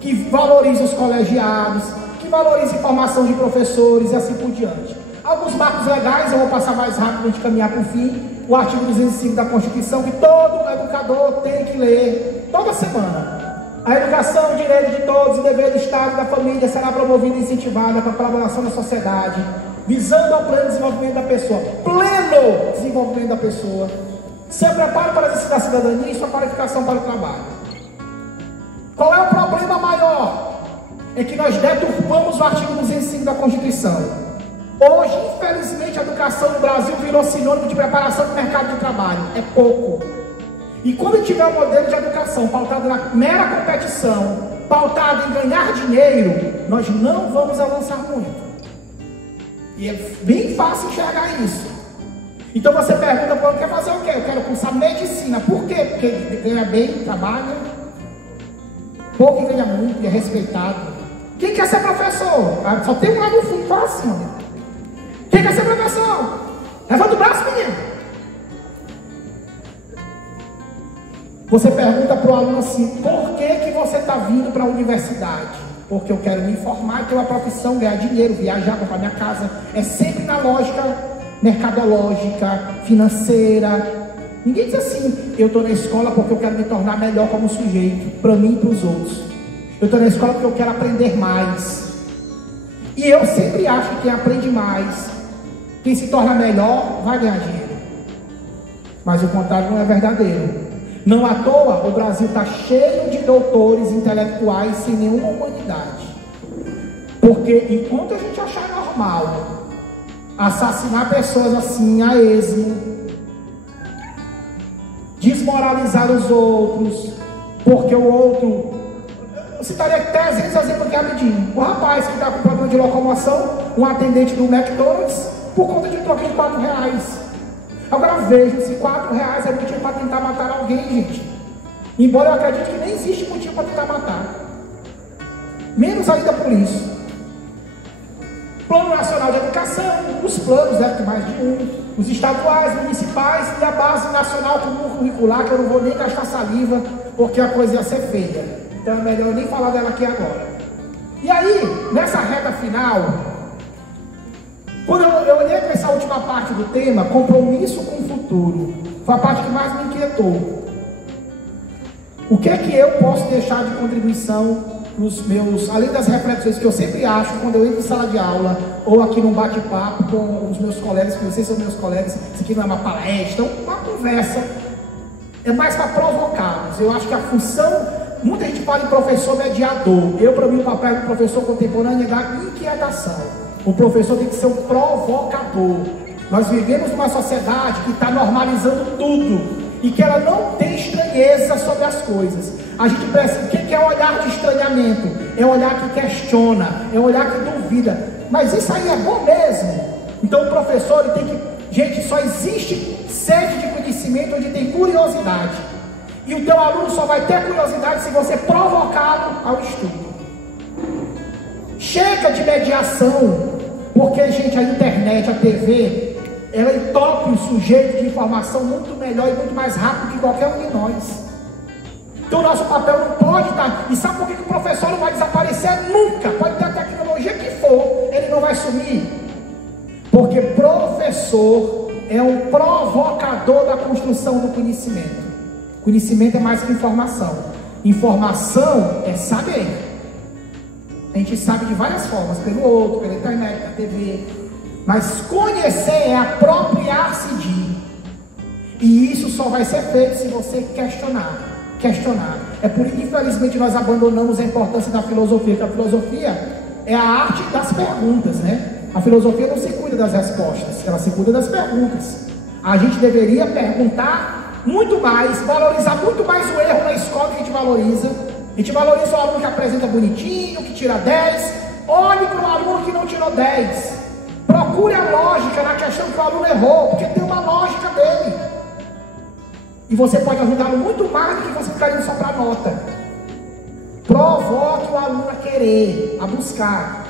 que valorize os colegiados, que valorize a formação de professores e assim por diante. Alguns marcos legais, eu vou passar mais rápido para a gente caminhar para o fim. O artigo 205 da Constituição, que todo educador tem que ler toda semana. A educação, o direito de todos, o dever do Estado e da família será promovida e incentivada para a colaboração da sociedade, visando ao pleno desenvolvimento da pessoa. Pleno desenvolvimento da pessoa. Seu preparo para exercer a cidadania e sua qualificação para o trabalho. Qual é o problema maior? É que nós deturpamos o artigo 205 da Constituição. Hoje, infelizmente, a educação no Brasil virou sinônimo de preparação do mercado de trabalho. É pouco. E quando tiver um modelo de educação pautado na mera competição, pautado em ganhar dinheiro, nós não vamos avançar muito. E é bem fácil enxergar isso. Então você pergunta, pô, quer fazer o quê? Eu quero cursar medicina. Por quê? Porque ganha bem, trabalha, pouco e ganha muito e é respeitado. Quem quer ser professor? Só tem um lá no fundo, fala assim, ó. Quem quer ser professor? Levanta o braço, menino. Você pergunta para o aluno assim, por que você está vindo para a universidade? Porque eu quero me informar, ter uma profissão, ganhar dinheiro, viajar, comprar minha casa. É sempre na lógica mercadológica, financeira. Ninguém diz assim, eu estou na escola porque eu quero me tornar melhor como sujeito, para mim e para os outros. Eu estou na escola porque eu quero aprender mais. E eu sempre acho que quem aprende mais, quem se torna melhor, vai ganhar dinheiro. Mas o contrário não é verdadeiro. Não à toa, o Brasil está cheio de doutores intelectuais sem nenhuma humanidade. Porque enquanto a gente achar normal assassinar pessoas assim a esmo, desmoralizar os outros, porque o outro... Eu citaria 300 exemplos aqui rapidinho. O rapaz que está com problema de locomoção, um atendente do McDonald's, por conta de um troquinho de R$4. Agora vejam se R$4 é motivo para tentar matar alguém, gente. Embora eu acredite que nem existe motivo para tentar matar. Menos ainda por isso. Plano Nacional de Educação, os planos, deve ter mais de um, os estaduais, municipais e a base nacional comum curricular, que eu não vou nem gastar saliva, porque a coisa ia ser feia. Então é melhor eu nem falar dela aqui agora. E aí, nessa reta final, quando eu olhei para essa última parte do tema, compromisso com o futuro, foi a parte que mais me inquietou. O que é que eu posso deixar de contribuição nos meus, além das reflexões que eu sempre acho quando eu entro em sala de aula, ou aqui num bate-papo com os meus colegas, que vocês são meus colegas, isso aqui não é uma palestra, é uma conversa, é mais para provocá-los. Eu acho que a função, muita gente fala em professor mediador, para mim o papel do professor contemporâneo é dar inquietação. O professor tem que ser um provocador. Nós vivemos numa sociedade que está normalizando tudo, e que ela não tem estranheza sobre as coisas. A gente precisa, o que é olhar de estranhamento? É olhar que questiona, é olhar que duvida. Mas isso aí é bom mesmo. Então o professor ele tem que... Gente, só existe sede de conhecimento onde tem curiosidade. E o teu aluno só vai ter curiosidade se você provocá-lo ao estudo. Chega de mediação, porque, gente, a internet, a TV, ela entope o sujeito de informação muito melhor e muito mais rápido que qualquer um de nós. Então o nosso papel não pode estar... E sabe por que o professor não vai desaparecer nunca? Pode ter a tecnologia que for, ele não vai sumir. Porque professor é um provocador da construção do conhecimento. Conhecimento é mais que informação. Informação é saber. A gente sabe de várias formas, pelo outro, pela internet, pela TV. Mas conhecer é apropriar-se de. E isso só vai ser feito se você questionar. É por isso que infelizmente nós abandonamos a importância da filosofia, porque a filosofia é a arte das perguntas, né? A filosofia não se cuida das respostas, ela se cuida das perguntas. A gente deveria perguntar muito mais, valorizar muito mais o erro na escola que a gente valoriza. A gente valoriza o aluno que apresenta bonitinho, que tira 10. Olhe para o aluno que não tirou 10. Procure a lógica na questão que o aluno errou, porque tem uma lógica dele. E você pode ajudá-lo muito mais do que você ficar indo só para a nota. Provoque o aluno a querer, a buscar.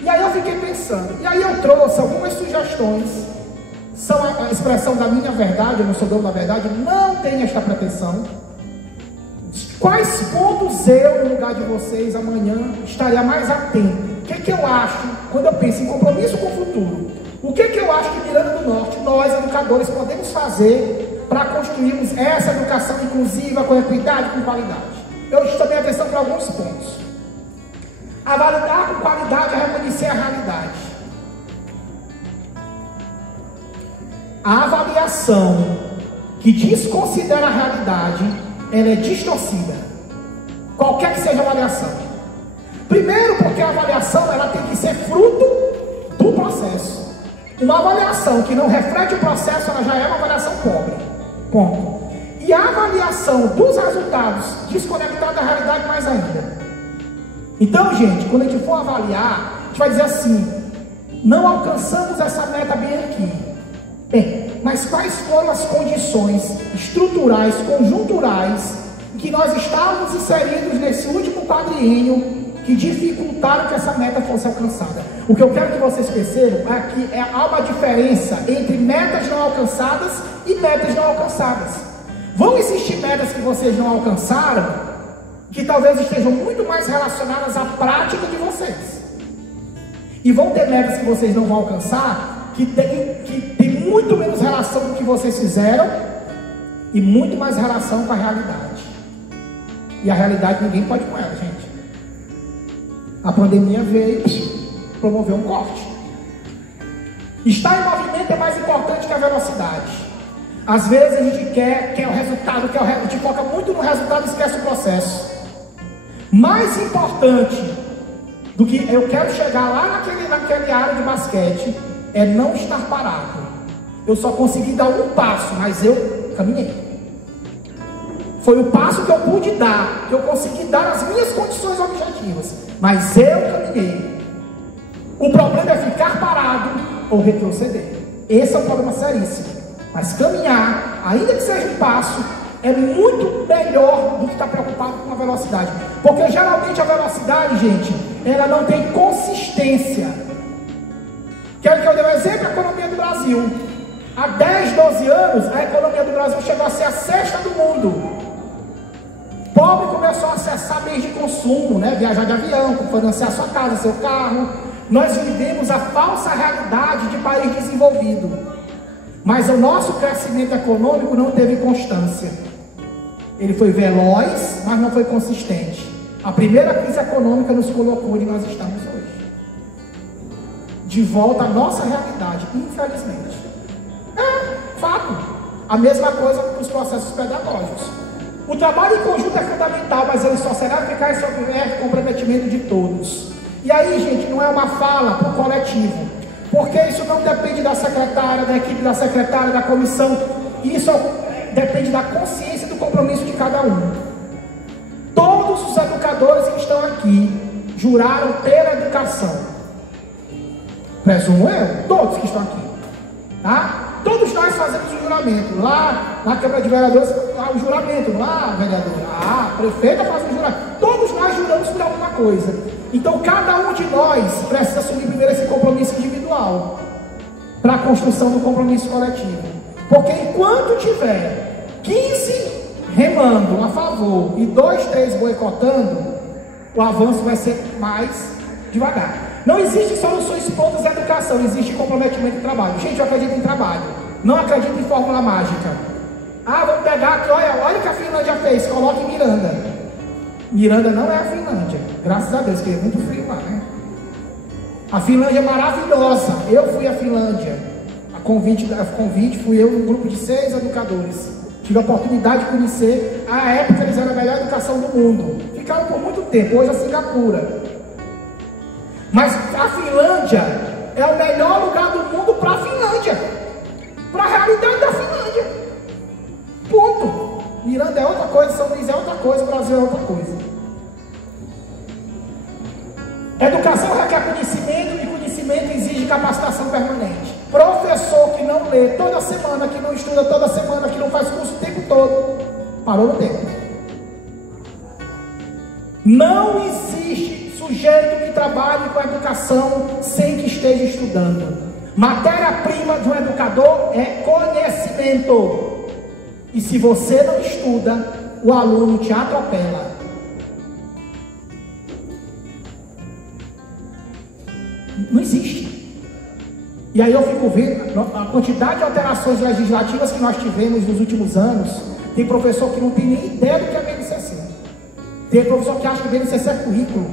E aí eu fiquei pensando, e aí eu trouxe algumas sugestões. São a expressão da minha verdade, eu não sou dono da verdade, não tenho esta pretensão. Quais pontos eu, no lugar de vocês, amanhã, estaria mais atento? O que eu acho, quando eu penso em compromisso com o futuro? O que eu acho que Miranda do Norte, nós, educadores, podemos fazer para construirmos essa educação inclusiva, com equidade, com qualidade? Eu chamei a atenção para alguns pontos. Avaliar com qualidade é reconhecer a realidade. A avaliação que desconsidera a realidade, ela é distorcida. Qualquer que seja a avaliação. Primeiro, porque a avaliação ela tem que ser fruto do processo. Uma avaliação que não reflete o processo, ela já é uma avaliação pobre. Ponto. E a avaliação dos resultados desconectada da realidade mais ainda. Então, gente, quando a gente for avaliar, a gente vai dizer assim: não alcançamos essa meta bem aqui. Bem, mas quais foram as condições estruturais, conjunturais, em que nós estávamos inseridos nesse último quadriênio que dificultaram que essa meta fosse alcançada? O que eu quero que vocês percebam é que há uma diferença entre metas não alcançadas e metas não alcançadas. Vão existir metas que vocês não alcançaram, que talvez estejam muito mais relacionadas à prática de vocês. E vão ter metas que vocês não vão alcançar, que tem muito menos relação com o que vocês fizeram e muito mais relação com a realidade. E a realidade ninguém pode com ela, gente. A pandemia veio promover um corte. Estar em movimento é mais importante que a velocidade. Às vezes a gente quer o resultado, a gente foca muito no resultado e esquece o processo. Mais importante do que eu quero chegar lá naquele área de basquete é não estar parado. Eu só consegui dar um passo, mas eu caminhei. Foi o passo que eu pude dar, que eu consegui dar as minhas condições objetivas, mas eu caminhei. O problema é ficar parado ou retroceder. Esse é um problema seríssimo. Mas caminhar, ainda que seja um passo, é muito melhor do que estar preocupado com a velocidade. Porque geralmente a velocidade, gente, ela não tem consistência. Quero que eu dê um exemplo: a economia do Brasil. Há 10, 12 anos, a economia do Brasil chegou a ser a sexta do mundo. Pobre começou a acessar bens de consumo, né? Viajar de avião, financiar sua casa, seu carro. Nós vivemos a falsa realidade de país desenvolvido. Mas o nosso crescimento econômico não teve constância. Ele foi veloz, mas não foi consistente. A primeira crise econômica nos colocou onde nós estamos hoje. De volta à nossa realidade, infelizmente. É fato. A mesma coisa para os processos pedagógicos. O trabalho em conjunto é fundamental, mas ele só será eficaz se houver comprometimento de todos. E aí, gente, não é uma fala para o coletivo. Porque isso não depende da secretária, da equipe da secretária, da comissão. Isso depende da consciência e do compromisso de cada um. Todos os educadores que estão aqui juraram pela educação. Presumo eu, todos que estão aqui. Tá? Todos nós fazemos o juramento. Lá na Câmara de Vereadores, lá o juramento. Lá, vereadora, a prefeita faz o juramento. Todos nós juramos por alguma coisa. Então, cada um de nós precisa assumir primeiro esse compromisso individual para a construção do compromisso coletivo. Porque enquanto tiver 15 remando a favor e 2, 3 boicotando, o avanço vai ser mais devagar. Não existe soluções prontas à educação, existe comprometimento em trabalho. Gente, eu acredito em trabalho, não acredito em fórmula mágica. Ah, vamos pegar aqui, olha o que a Finlândia fez, coloque em Miranda. Miranda não é a Finlândia, graças a Deus, que é muito frio lá, né? A Finlândia é maravilhosa. Eu fui à Finlândia, a convite fui eu, um grupo de 6 educadores. Tive a oportunidade de conhecer. À época eles eram a melhor educação do mundo. Ficaram por muito tempo, hoje é Singapura. Mas a Finlândia é o melhor lugar do mundo para a Finlândia, para a realidade da Finlândia. Ponto. Miranda é outra coisa, São Luís é outra coisa, Brasil é outra coisa. Educação requer conhecimento e conhecimento exige capacitação permanente. Professor que não lê toda semana, que não estuda toda semana, que não faz curso o tempo todo, parou no tempo. Não existe sujeito que trabalhe com a educação sem que esteja estudando. Matéria-prima de um educador é conhecimento. E se você não estuda, o aluno te atropela. Não existe. E aí eu fico vendo a quantidade de alterações legislativas que nós tivemos nos últimos anos. Tem professor que não tem nem ideia do que é BNCC. Tem professor que acha que BNCC é currículo.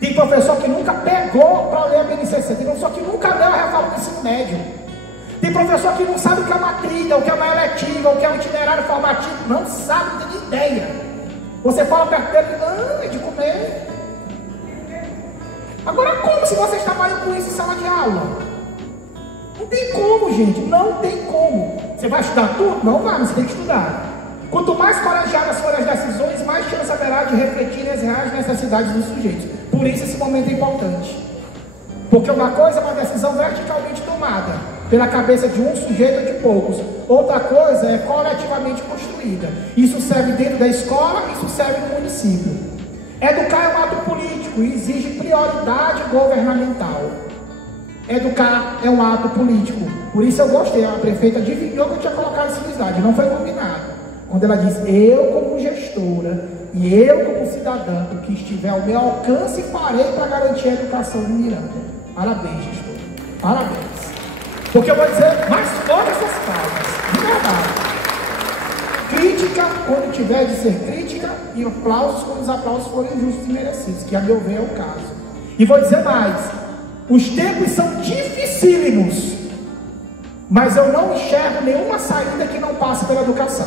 Tem professor que nunca pegou para ler a BNCC. Tem professor que nunca leu a reforma do ensino médio. Tem professor que não sabe o que é uma trilha, o que é uma eletiva, o que é um itinerário formativo. Não sabe, não tem ideia. Você fala perto dele, não, é de comer. Agora, como se vocês trabalham com isso em sala de aula? Não tem como, gente, não tem como. Você vai estudar tudo? Não vai, mas você tem que estudar. Quanto mais colegiadas forem as decisões, mais chance haverá de refletir as reais necessidades dos sujeitos. Por isso esse momento é importante. Porque uma coisa é uma decisão verticalmente tomada pela cabeça de um sujeito ou de poucos. Outra coisa é coletivamente construída. Isso serve dentro da escola, isso serve no município. Educar é um ato político e exige prioridade governamental. Educar é um ato político. Por isso eu gostei, a prefeita adivinhou que eu tinha colocado esse slide, não foi combinado. Quando ela diz, eu como gestora e eu como cidadã, o que estiver ao meu alcance farei para garantir a educação de Miranda. Parabéns, gestor. Parabéns. Porque eu vou dizer mais forte essas palavras, de verdade. Crítica quando tiver de ser crítica, e aplausos quando os aplausos forem justos e merecidos, que a meu ver é o caso. E vou dizer mais, os tempos são dificílimos, mas eu não enxergo nenhuma saída que não passe pela educação.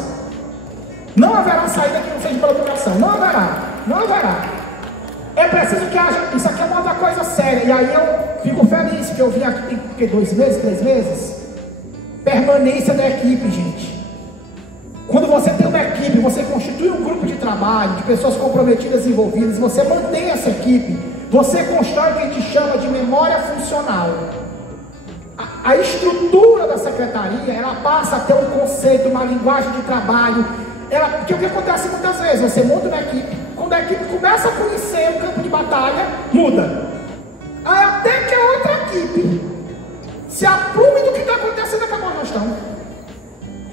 Não haverá saída que não seja pela educação, não haverá, não haverá. É preciso que haja, isso aqui é uma outra coisa séria, e aí eu fico feliz que eu vim aqui, tem 2 meses, 3 meses, permanência da equipe, gente. Quando você tem uma equipe, você constitui um grupo de trabalho, de pessoas comprometidas e envolvidas, você mantém essa equipe, você constrói o que a gente chama de memória funcional. A estrutura da secretaria, ela passa a ter um conceito, uma linguagem de trabalho, porque o que acontece muitas vezes, você monta uma equipe, quando a equipe começa a conhecer o campo de batalha, muda. Aí até que a outra equipe se aprume do que está acontecendo, acabou a gestão.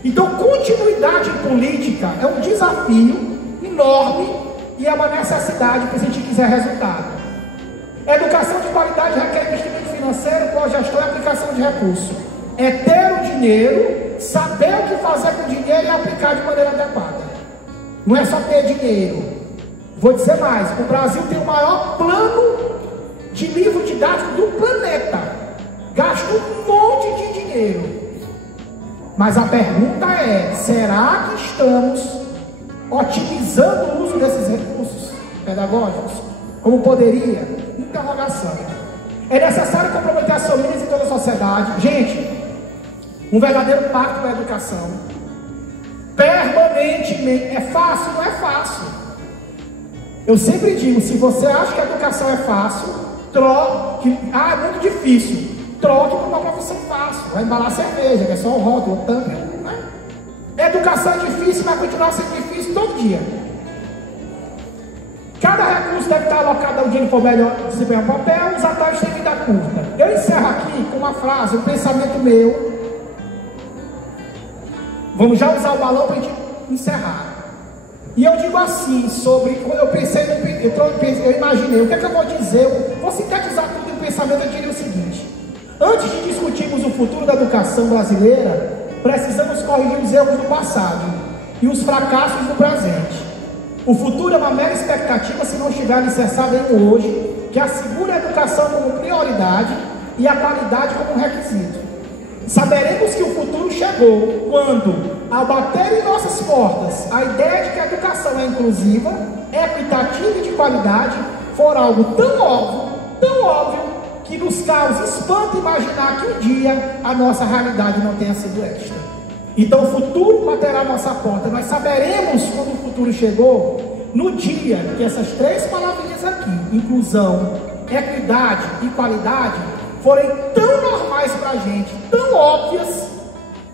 Então, continuidade política é um desafio enorme e é uma necessidade para se a gente quiser resultado. Educação de qualidade requer investimento financeiro, cogestão e aplicação de recursos. É ter o dinheiro, saber o que fazer com o dinheiro e aplicar de maneira adequada. Não é só ter dinheiro. Vou dizer mais, o Brasil tem o maior plano de livro didático do planeta. Gasta um monte de dinheiro. Mas a pergunta é, será que estamos otimizando o uso desses recursos pedagógicos? Como poderia? Interrogação. É necessário comprometer as famílias e toda a sociedade. Gente, um verdadeiro pacto da educação. Permanentemente. É fácil? Não é fácil. Eu sempre digo, se você acha que a educação é fácil, troque. É muito difícil. Troque para uma profissão fácil. Vai embalar cerveja, que é só o rótulo, o tampo, né? Educação é difícil, vai continuar sendo difícil todo dia. Cada recurso deve estar alocado ao dia que for melhor desempenhar o papel, os atalhos têm vida curta. Eu encerro aqui com uma frase, um pensamento meu. Vamos já usar o balão para a gente encerrar. E eu digo assim, sobre, quando eu pensei, eu imaginei, o que é que eu vou dizer? Eu vou sintetizar tudo em pensamento, eu diria o seguinte. Antes de discutirmos o futuro da educação brasileira, precisamos corrigir os erros do passado e os fracassos do presente. O futuro é uma mera expectativa se não estiver alicerçado em um hoje, que assegura a educação como prioridade e a qualidade como requisito. Saberemos que o futuro chegou quando, ao bater em nossas portas, a ideia de que a educação é inclusiva, equitativa e de qualidade for algo tão óbvio, que nos causa espanto imaginar que um dia a nossa realidade não tenha sido esta. Então o futuro baterá a nossa porta. Nós saberemos quando o futuro chegou, no dia que essas 3 palavrinhas aqui, inclusão, equidade e qualidade, forem tão normais para a gente, tão óbvias,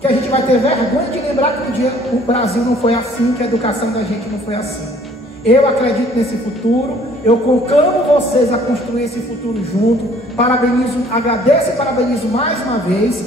que a gente vai ter vergonha de lembrar que um dia o Brasil não foi assim, que a educação da gente não foi assim. Eu acredito nesse futuro, eu conclamo vocês a construir esse futuro junto, agradeço e parabenizo mais uma vez,